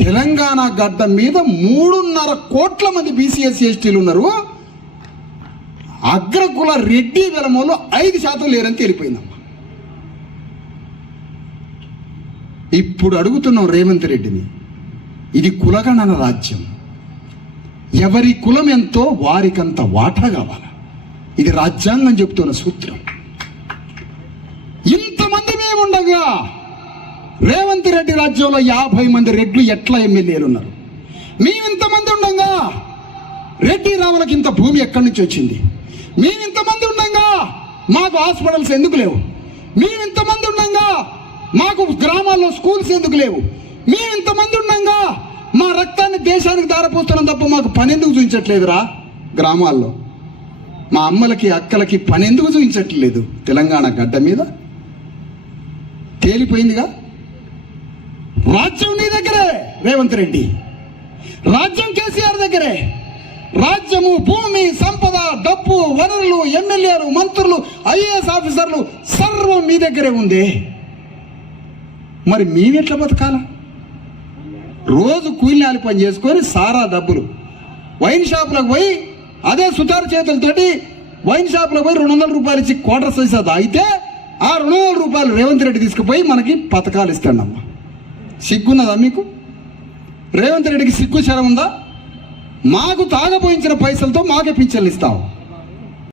తెలంగాణ గడ్డ మీద 3.5 కోట్ల మంది బీసీ ఎస్సీ ఎస్టీలు ఉన్నారు. అగ్రకుల రెడ్డి వెలమలో 5% లేరని తేలిపోయిందమ్మా. ఇప్పుడు అడుగుతున్నాం రేవంత్ రెడ్డిని, ఇది కులగణన రాజ్యం, ఎవరి కులం ఎంతో వారికంత వాటా కావాలి. ఇది రాజ్యాంగం చెప్తున్న సూత్రం. ఇంతమంది మేముండగా రేవంత్ రెడ్డి రాజ్యంలో 50 మంది రెడ్లు ఎట్లా ఎమ్మెల్యేలు ఉన్నారు. మేమింతమంది ఉండగా రెడ్డి రావులకి ఇంత భూమి ఎక్కడి నుంచి వచ్చింది? మేమింతమంది ఉండగా మాకు హాస్పిటల్స్ ఎందుకు లేవు? మేమింతమంది ఉండగా మాకు గ్రామాల్లో స్కూల్స్ ఎందుకు లేవు? మేమింతమంది ఉండగా మా రక్తాన్ని దేశానికి దారపోస్తున్నాం తప్ప మాకు పని ఎందుకు చూపించట్లేదురా? గ్రామాల్లో మా అమ్మలకి అక్కలకి పని ఎందుకు చూపించట్లేదు? తెలంగాణ గడ్డ మీద తేలిపోయిందిగా. రాజ్యం నీ దగ్గరే రేవంత్ రెడ్డి, రాజ్యం కేసీఆర్ దగ్గరే. రాజ్యము, భూమి, సంపద, డబ్బు, వనరులు, ఎమ్మెల్యేలు, మంత్రులు, ఐఏఎస్ ఆఫీసర్లు సర్వం మీ దగ్గరే ఉంది. మరి మేమెట్లా బతకాల? రోజు కూలినాలి పని చేసుకొని సారా డబ్బులు వైన్ షాపులకు పోయి అదే సుతారు చేతులతోటి వైన్ షాపులో పోయి 200 రూపాయలు ఇచ్చి క్వార్టర్ సైజ్ అయితే ఆ 200 రూపాయలు రేవంత్ రెడ్డి తీసుకుపోయి మనకి పథకాలు ఇస్తాడమ్మా. సిగ్గున్నదా మీకు? రేవంత్ రెడ్డికి సిగ్గు శరం ఉందా? మాకు తాగపోయించిన పైసలతో మాకే పింఛన్లు ఇస్తావు.